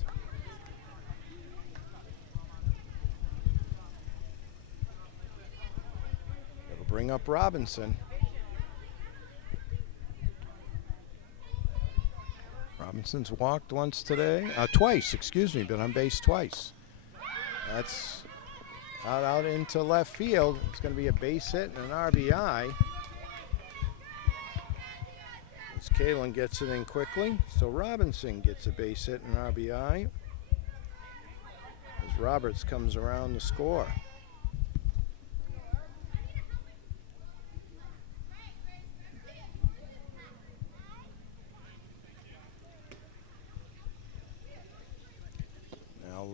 It'll bring up Robinson. Robinson's walked once today, twice, excuse me, been on base twice. That's out into left field. It's going to be a base hit and an RBI. As Kalen gets it in quickly, so Robinson gets a base hit and an RBI as Roberts comes around to score.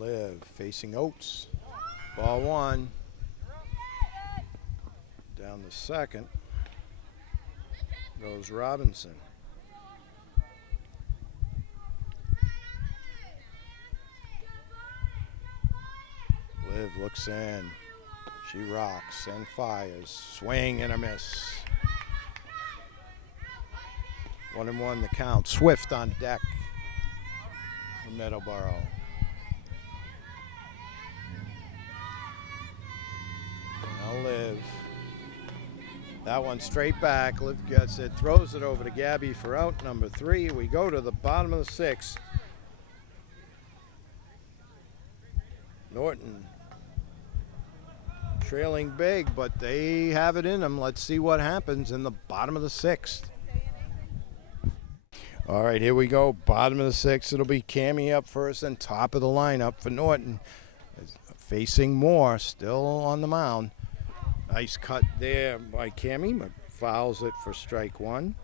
Live facing Oates. Ball 1. Down the second goes Robinson. Liv looks in. She rocks and fires. Swing and a miss. 1-1 the count. Swift on deck for Middleboro. Liv. That one straight back. Liv gets it, throws it over to Gabby for out number 3. We go to the bottom of the 6th. Norton trailing big, but they have it in them. Let's see what happens in the bottom of the 6th. All right, here we go. Bottom of the 6th. It'll be Cammie up first and top of the lineup for Norton. Facing Moore, still on the mound. Nice cut there by Cammie, but fouls it for strike 1.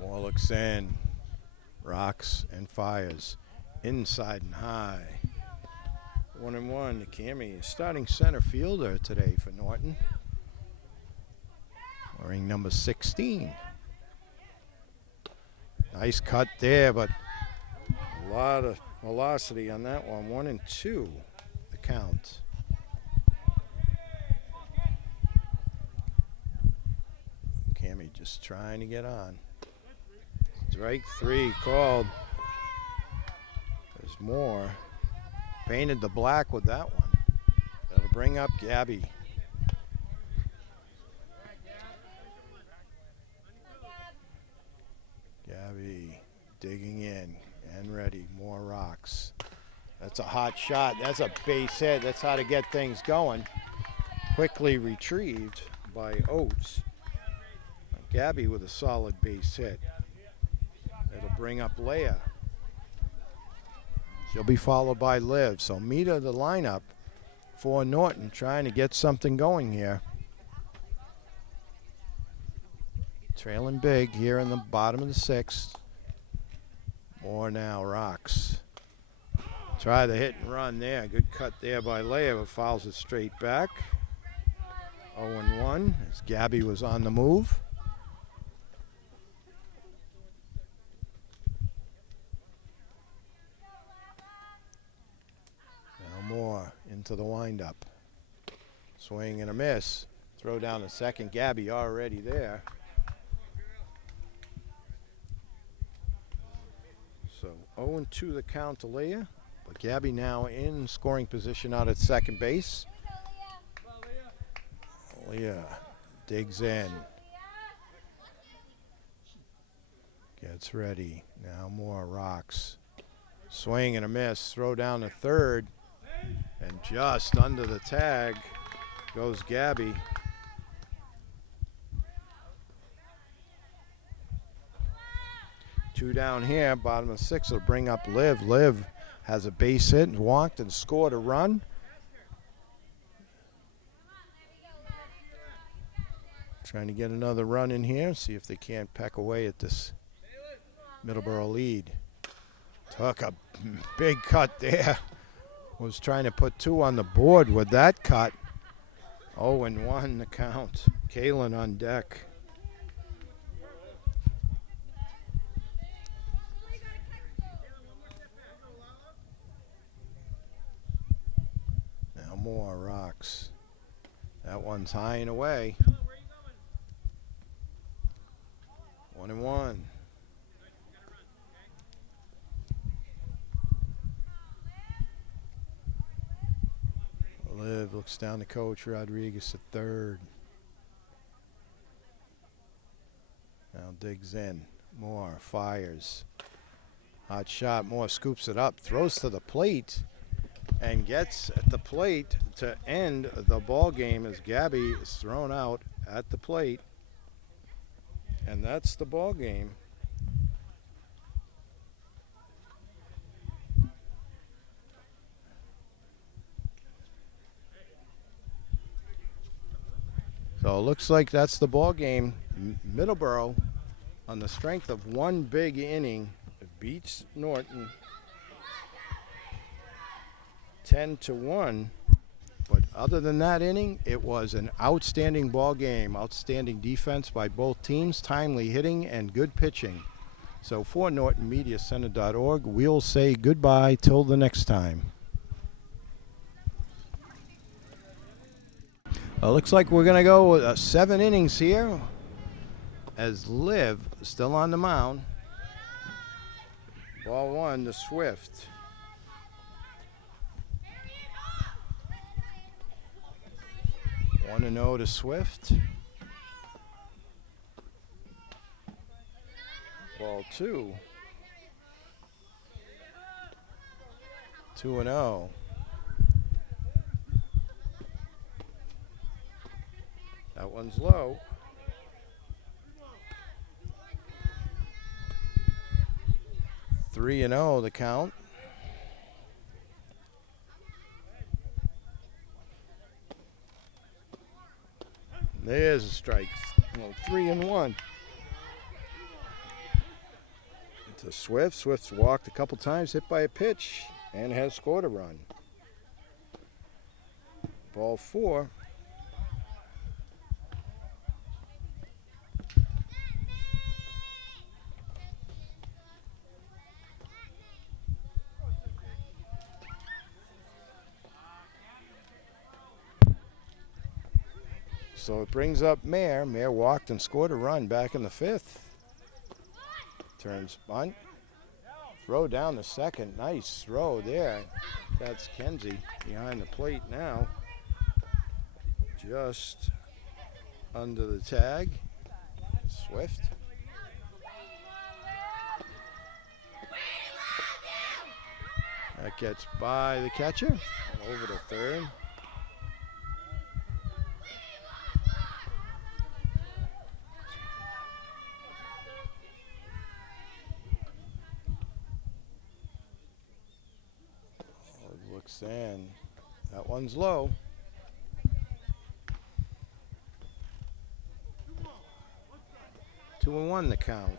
Moore looks in, rocks and fires, inside and high. 1-1 to Cammie, starting center fielder today for Norton, wearing number 16. Nice cut there, but a lot of velocity on that one. 1-2, the count. Cammie just trying to get on. Strike 3 called. There's more. Painted the black with that one. That'll bring up Gabby. Gabby digging in and ready. More rocks. That's a hot shot. That's a base hit. That's how to get things going. Quickly retrieved by Oates. Gabby with a solid base hit. It'll bring up Leia. She'll be followed by Liv. So meet of the lineup for Norton, trying to get something going here. Trailing big here in the bottom of the 6th. More now, rocks. Try the hit and run there. Good cut there by Leia, but fouls it straight back. 0-1 as Gabby was on the move. Now Moore into the windup. Swing and a miss. Throw down the second. Gabby already there. So 0-2 the count to Leah, but Gabby now in scoring position out at second base. Leah digs in. Gets ready. Now more rocks. Swing and a miss. Throw down to third. And just under the tag goes Gabby. Two down here. Bottom of six will bring up Liv. Liv has a base hit and walked and scored a run. Trying to get another run in here. See if they can't peck away at this Middleboro lead. Took a big cut there. Was trying to put two on the board with that cut. 0-1 the count. Kalen on deck. Now more rocks. That one's high and away. 1-1. Liv looks down to coach Rodriguez at third. Now digs in. Moore fires. Hot shot. Moore scoops it up. Throws to the plate. And gets at the plate to end the ball game as Gabby is thrown out at the plate. And that's the ball game. So it looks like that's the ball game. Middleboro, on the strength of one big inning, beats Norton 10-1. But other than that inning, it was an outstanding ball game. Outstanding defense by both teams, timely hitting, and good pitching. So for NortonMediaCenter.org, we'll say goodbye till the next time. Looks like we're going to go with 7 innings here as Liv still on the mound. Ball 1 to Swift. 1-0 to Swift. Ball 2. 2-0. That one's low. Three and 0 the count. There's a strike. 3-1. To Swift. Swift's walked a couple times, hit by a pitch, and has scored a run. Ball 4. So it brings up Mayer. Mayer walked and scored a run back in the 5th. Turns bunt. Throw down the second. Nice throw there. That's Kenzie behind the plate now. Just under the tag. Swift. That gets by the catcher. Over to third. Looks in. That one's low. Two and 1 the count.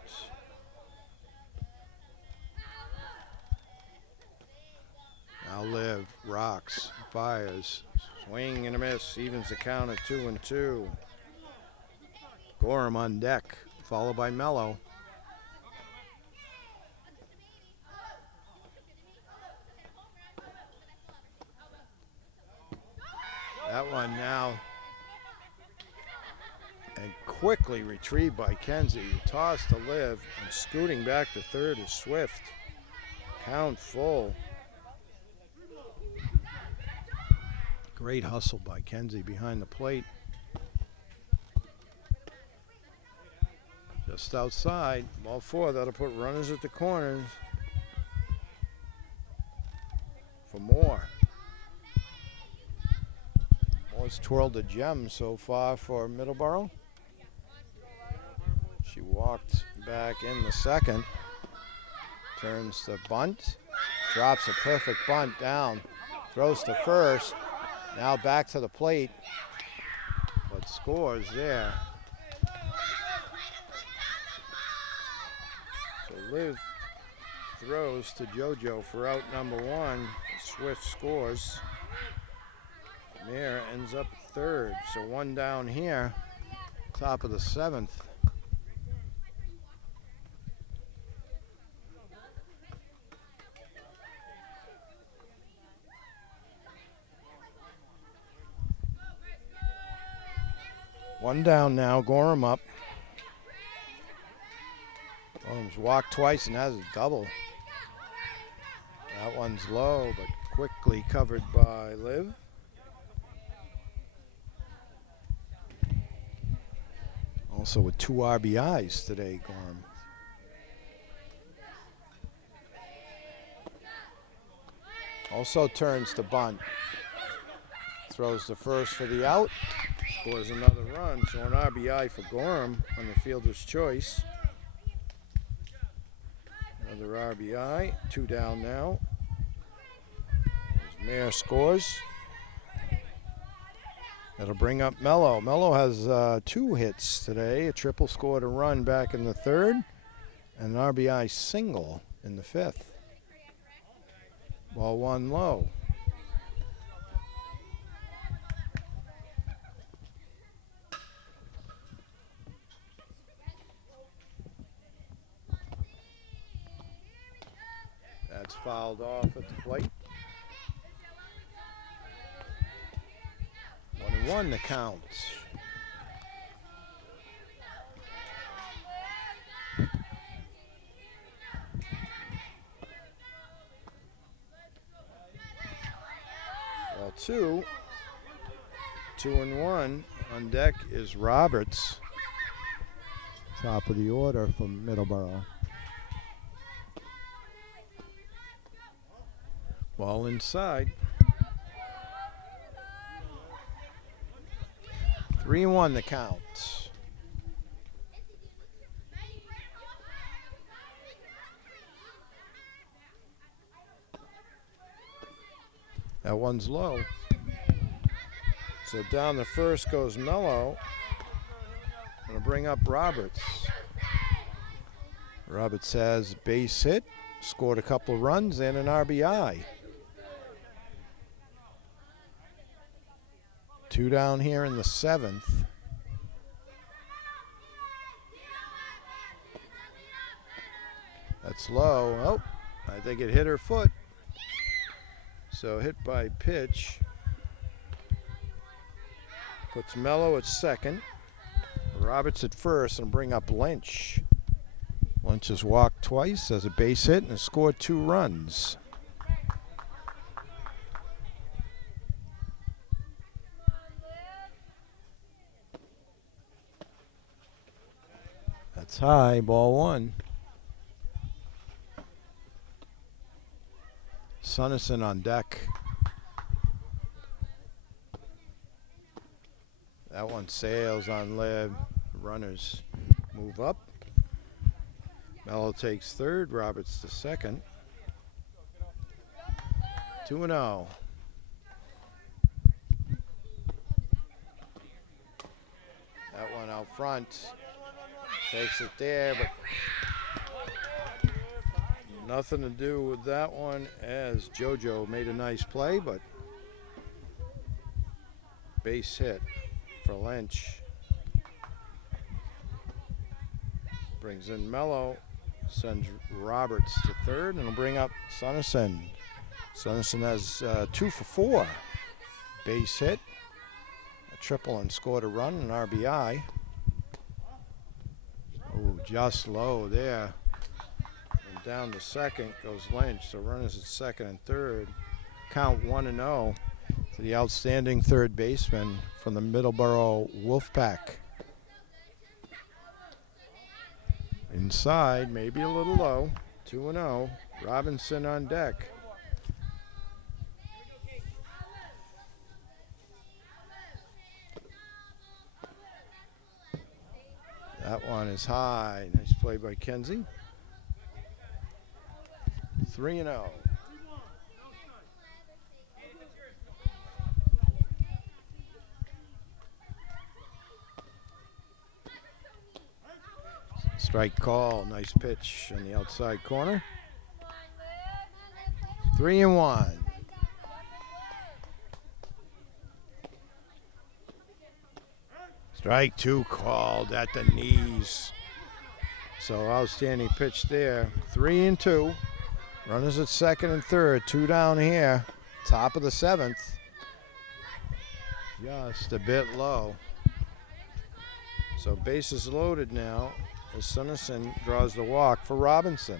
Now Liv rocks, fires, swing and a miss, evens the count at 2-2. Gorham on deck, followed by Mello. That one now, and quickly retrieved by Kenzie. Toss to Liv, and scooting back to third is Swift. Count full. Great hustle by Kenzie behind the plate. Just Just outside. Ball 4. That'll put runners at the corners for Moore. Moore's twirled a gem so far for Middleboro. She walked back in the second. Turns the bunt. Drops a perfect bunt down. Throws to first. Now back to the plate. But scores there. So Liv throws to JoJo for out number 1. Swift scores. Mayer ends up third. So 1 down here. Top of the 7th. One down now, Gorham up. Gorham's walked twice and has a double. That one's low, but quickly covered by Liv. Also with 2 RBIs today, Gorham. Also turns to bunt. Throws the first for the out. Scores another run, so an RBI for Gorham on the fielder's choice. Another RBI, 2 down now. As Mayer scores. That'll bring up Mello. Mello has 2 hits today. A triple scored a run back in the 3rd, and an RBI single in the 5th. Ball 1 low. That's fouled off at the plate. 1-1 the count. Ball 2. 2-1. On deck is Roberts. Top of the order from Middleboro. Ball inside. 3-1 the count. That one's low. So down the first goes Mello. Gonna bring up Roberts. Roberts has base hit, scored a couple of runs and an RBI. 2 down here in the 7th. That's low. Oh, I think it hit her foot. So hit by pitch. Puts Mello at second. Roberts at first and bring up Lynch. Lynch has walked twice, has a base hit, and has scored 2 runs. That's high, ball 1. Sunnison on deck. That one sails on Liv. Runners move up. Mello takes third, Roberts to second. 2-0. That one out front. Takes it there, but nothing to do with that one as JoJo made a nice play, but base hit for Lynch. Brings in Mello, sends Roberts to third, and will bring up Sunnison. Sunnison has 2 for 4. Base hit, a triple, and scored a run, an RBI. Oh, just low there. And down to second goes Lynch, so runners at second and third. Count 1-0 to the outstanding third baseman from the Middleboro Wolfpack. Inside, maybe a little low. 2-0. Robinson on deck. That one is high. Nice play by Kenzie. 3-0. Strike call. Nice pitch in the outside corner. 3-1. Strike two called at the knees. So outstanding pitch there. 3-2. Runners at second and third. 2 down here. Top of the 7th. Just a bit low. So bases loaded now as Sunnison draws the walk for Robinson.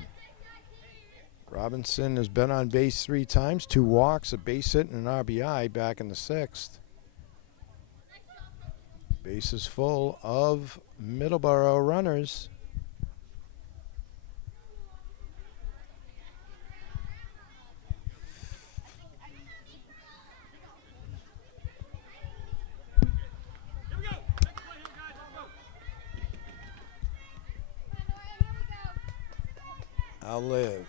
Robinson has been on base 3 times, 2 walks, a base hit, and an RBI back in the 6th. Bases full of Middleboro runners. I'll live.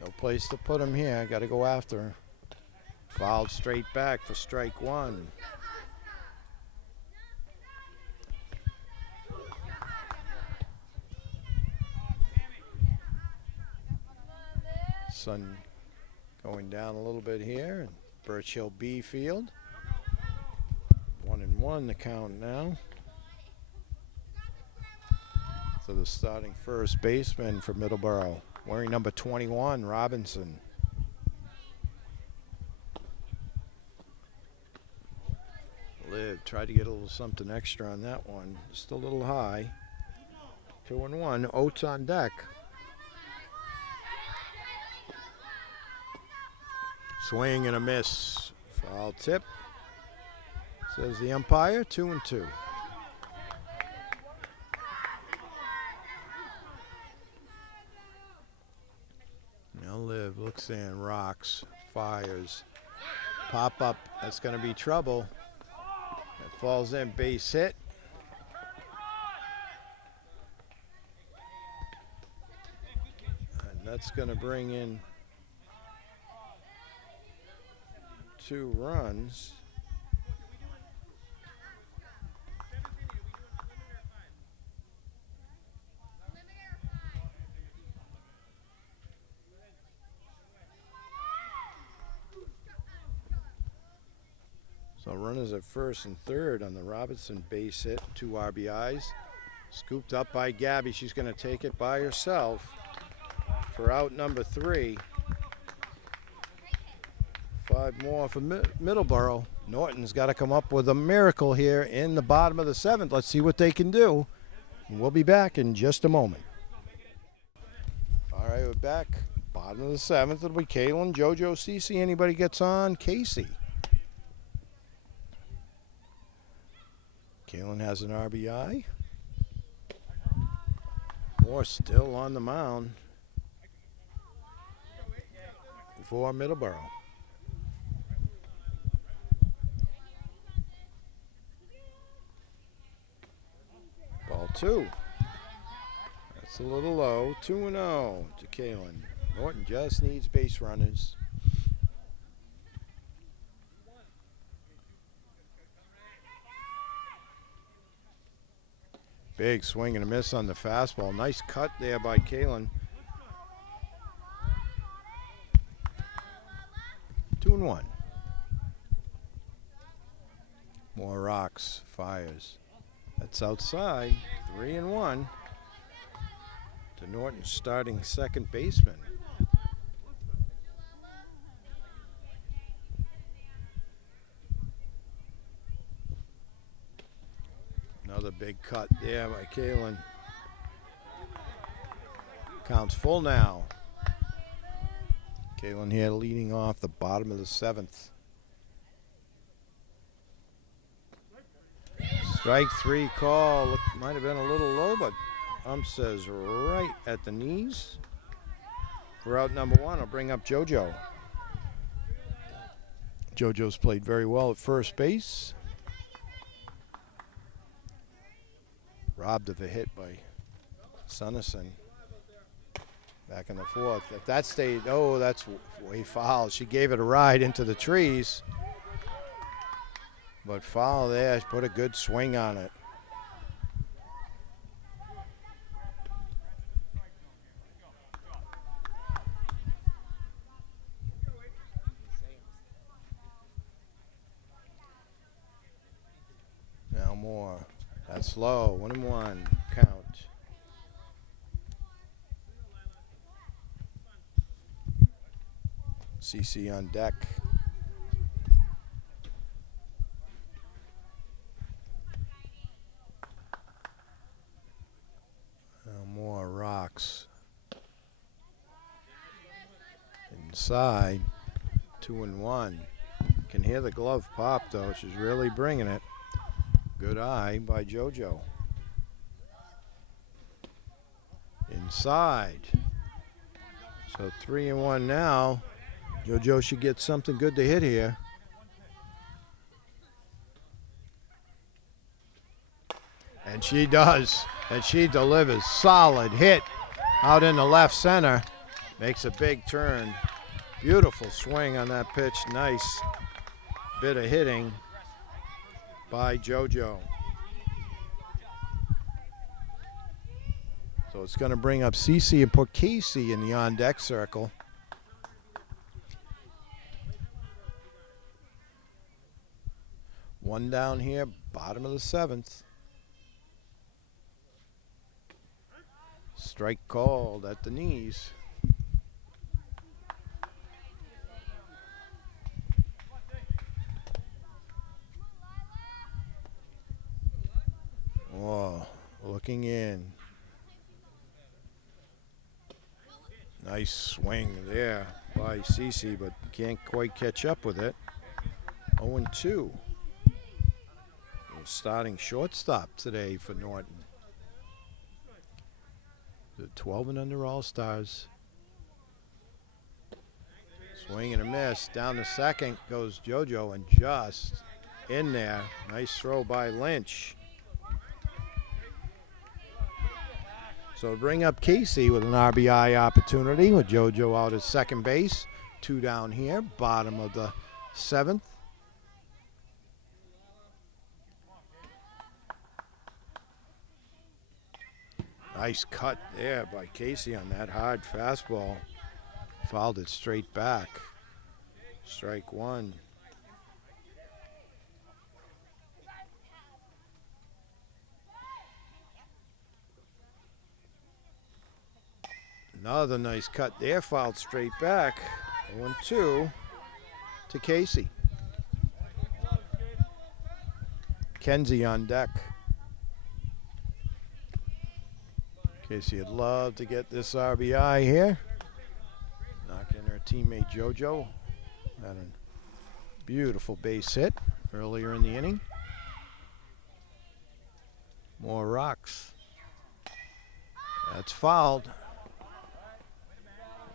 No place to put him here. Got to go after her. Fouled straight back for strike 1. Sun going down a little bit here. Birch Hill B field. 1-1 the count now. So the starting first baseman for Middleboro, wearing number 21, Robinson. Liv tried to get a little something extra on that one. Just a little high. 2-1. Oates on deck. Swing and a miss. Foul tip. Says the umpire. 2-2. Now Liv looks in, rocks, fires. Pop up. That's going to be trouble. That falls in, base hit. And that's going to bring in 2 runs. So runners at first and third on the Robinson base hit, 2 RBIs. Scooped up by Gabby. She's going to take it by herself for out number 3. 5 more for Middleboro. Norton's got to come up with a miracle here in the bottom of the 7th. Let's see what they can do. And we'll be back in just a moment. All right, we're back. Bottom of the 7th. It'll be Kaylin, JoJo, Cece. Anybody gets on? Casey. Kaylin has an RBI. Moore still on the mound for Middleboro. Ball 2. That's a little low. 2-0 to Kaylin. Norton just needs base runners. Big swing and a miss on the fastball. Nice cut there by Kaylin. 2-1. More rocks, fires. That's outside. 3-1 to Norton, starting second baseman. Another big cut there by Kaylin. Counts full now. Kaylin here leading off the bottom of the 7th. Strike 3 call. might have been a little low, but says right at the knees. For out number 1, I'll bring up JoJo. JoJo's played very well at first base. Robbed of a hit by Sunnison. Back in the 4th. If that stayed, oh, that's way foul. She gave it a ride into the trees. But foul there, put a good swing on it. Now more. That's low. 1-1 count. CC on deck. Now more rocks. Inside. 2-1. Can hear the glove pop though. She's really bringing it. Good eye by JoJo. Inside. So 3-1 now. JoJo should get something good to hit here. And she does. And she delivers. Solid hit out in the left center. Makes a big turn. Beautiful swing on that pitch. Nice bit of hitting by JoJo. So it's going to bring up Cece and put Casey in the on-deck circle. One down here, bottom of the 7th. Strike called at the knees. Oh, looking in. Nice swing there by Cece, but can't quite catch up with it. 0-2. Starting shortstop today for Norton. The 12 and under All-Stars. Swing and a miss. Down to second goes JoJo and just in there. Nice throw by Lynch. So bring up Casey with an RBI opportunity with JoJo out at second base. 2 down here, bottom of the 7th. Nice cut there by Casey on that hard fastball. Fouled it straight back. Strike 1. Another nice cut there, fouled straight back. 0-2 to Casey. Kenzie on deck. Casey would love to get this RBI here. Knocking her teammate JoJo. Had a beautiful base hit earlier in the inning. More rocks. That's fouled.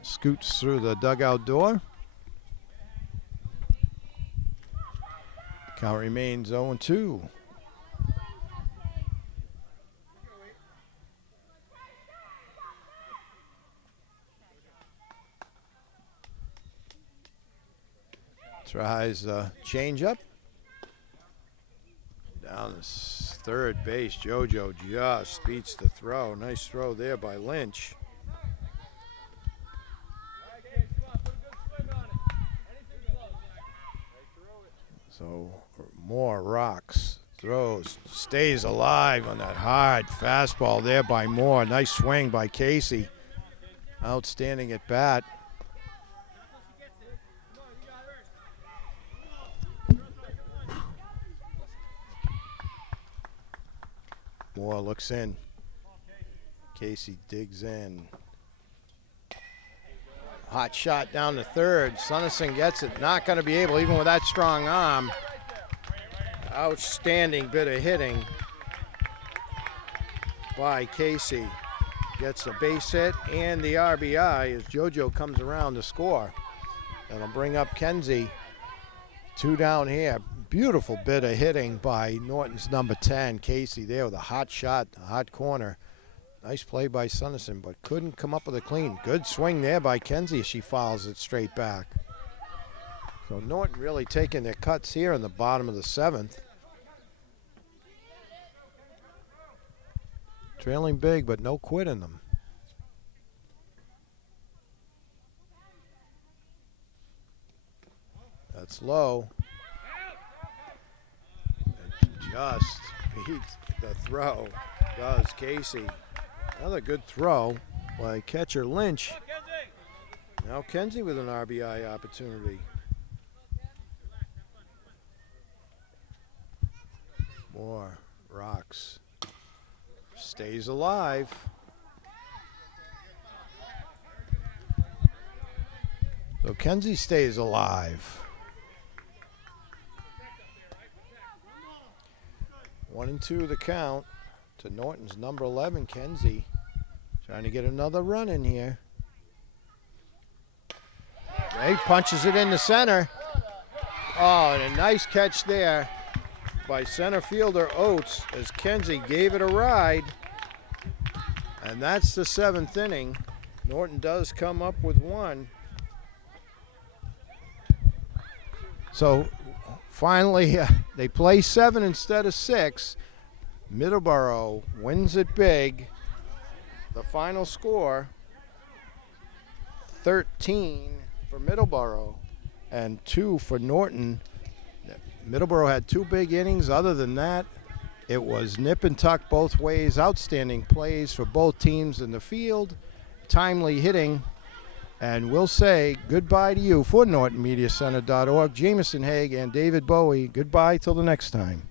Scoots through the dugout door. Count remains 0-2. Tries a changeup. Down to third base. JoJo just beats the throw. Nice throw there by Lynch. So more rocks. Throws. Stays alive on that hard fastball there by Moore. Nice swing by Casey. Outstanding at bat. Moore looks in. Casey digs in. Hot shot down to third. Sunnison gets it. Not going to be able, even with that strong arm. Outstanding bit of hitting by Casey. Gets the base hit and the RBI as JoJo comes around to score. That'll bring up Kenzie. 2 down here. Beautiful bit of hitting by Norton's number 10, Casey, there with a hot shot, a hot corner. Nice play by Sunnison, but couldn't come up with a clean. Good swing there by Kenzie as she fouls it straight back. So Norton really taking their cuts here in the bottom of the 7th. Trailing big, but no quit in them. That's low. It just beats the throw. Does Casey. Another good throw by catcher Lynch. Now Kenzie with an RBI opportunity. More rocks. Stays alive. So Kenzie stays alive. 1-2 the count to Norton's number 11, Kenzie. Trying to get another run in here. He punches it in the center. Oh, and a nice catch there by center fielder Oates as Kenzie gave it a ride. And that's the 7th inning. Norton does come up with 1. So finally, they play 7 instead of 6. Middleboro wins it big. The final score, 13 for Middleboro and 2 for Norton. Middleboro had 2 big innings. Other than that, it was nip and tuck both ways. Outstanding plays for both teams in the field. Timely hitting. And we'll say goodbye to you for NortonMediaCenter.org. Jameson Haig and David Bowie, goodbye till the next time.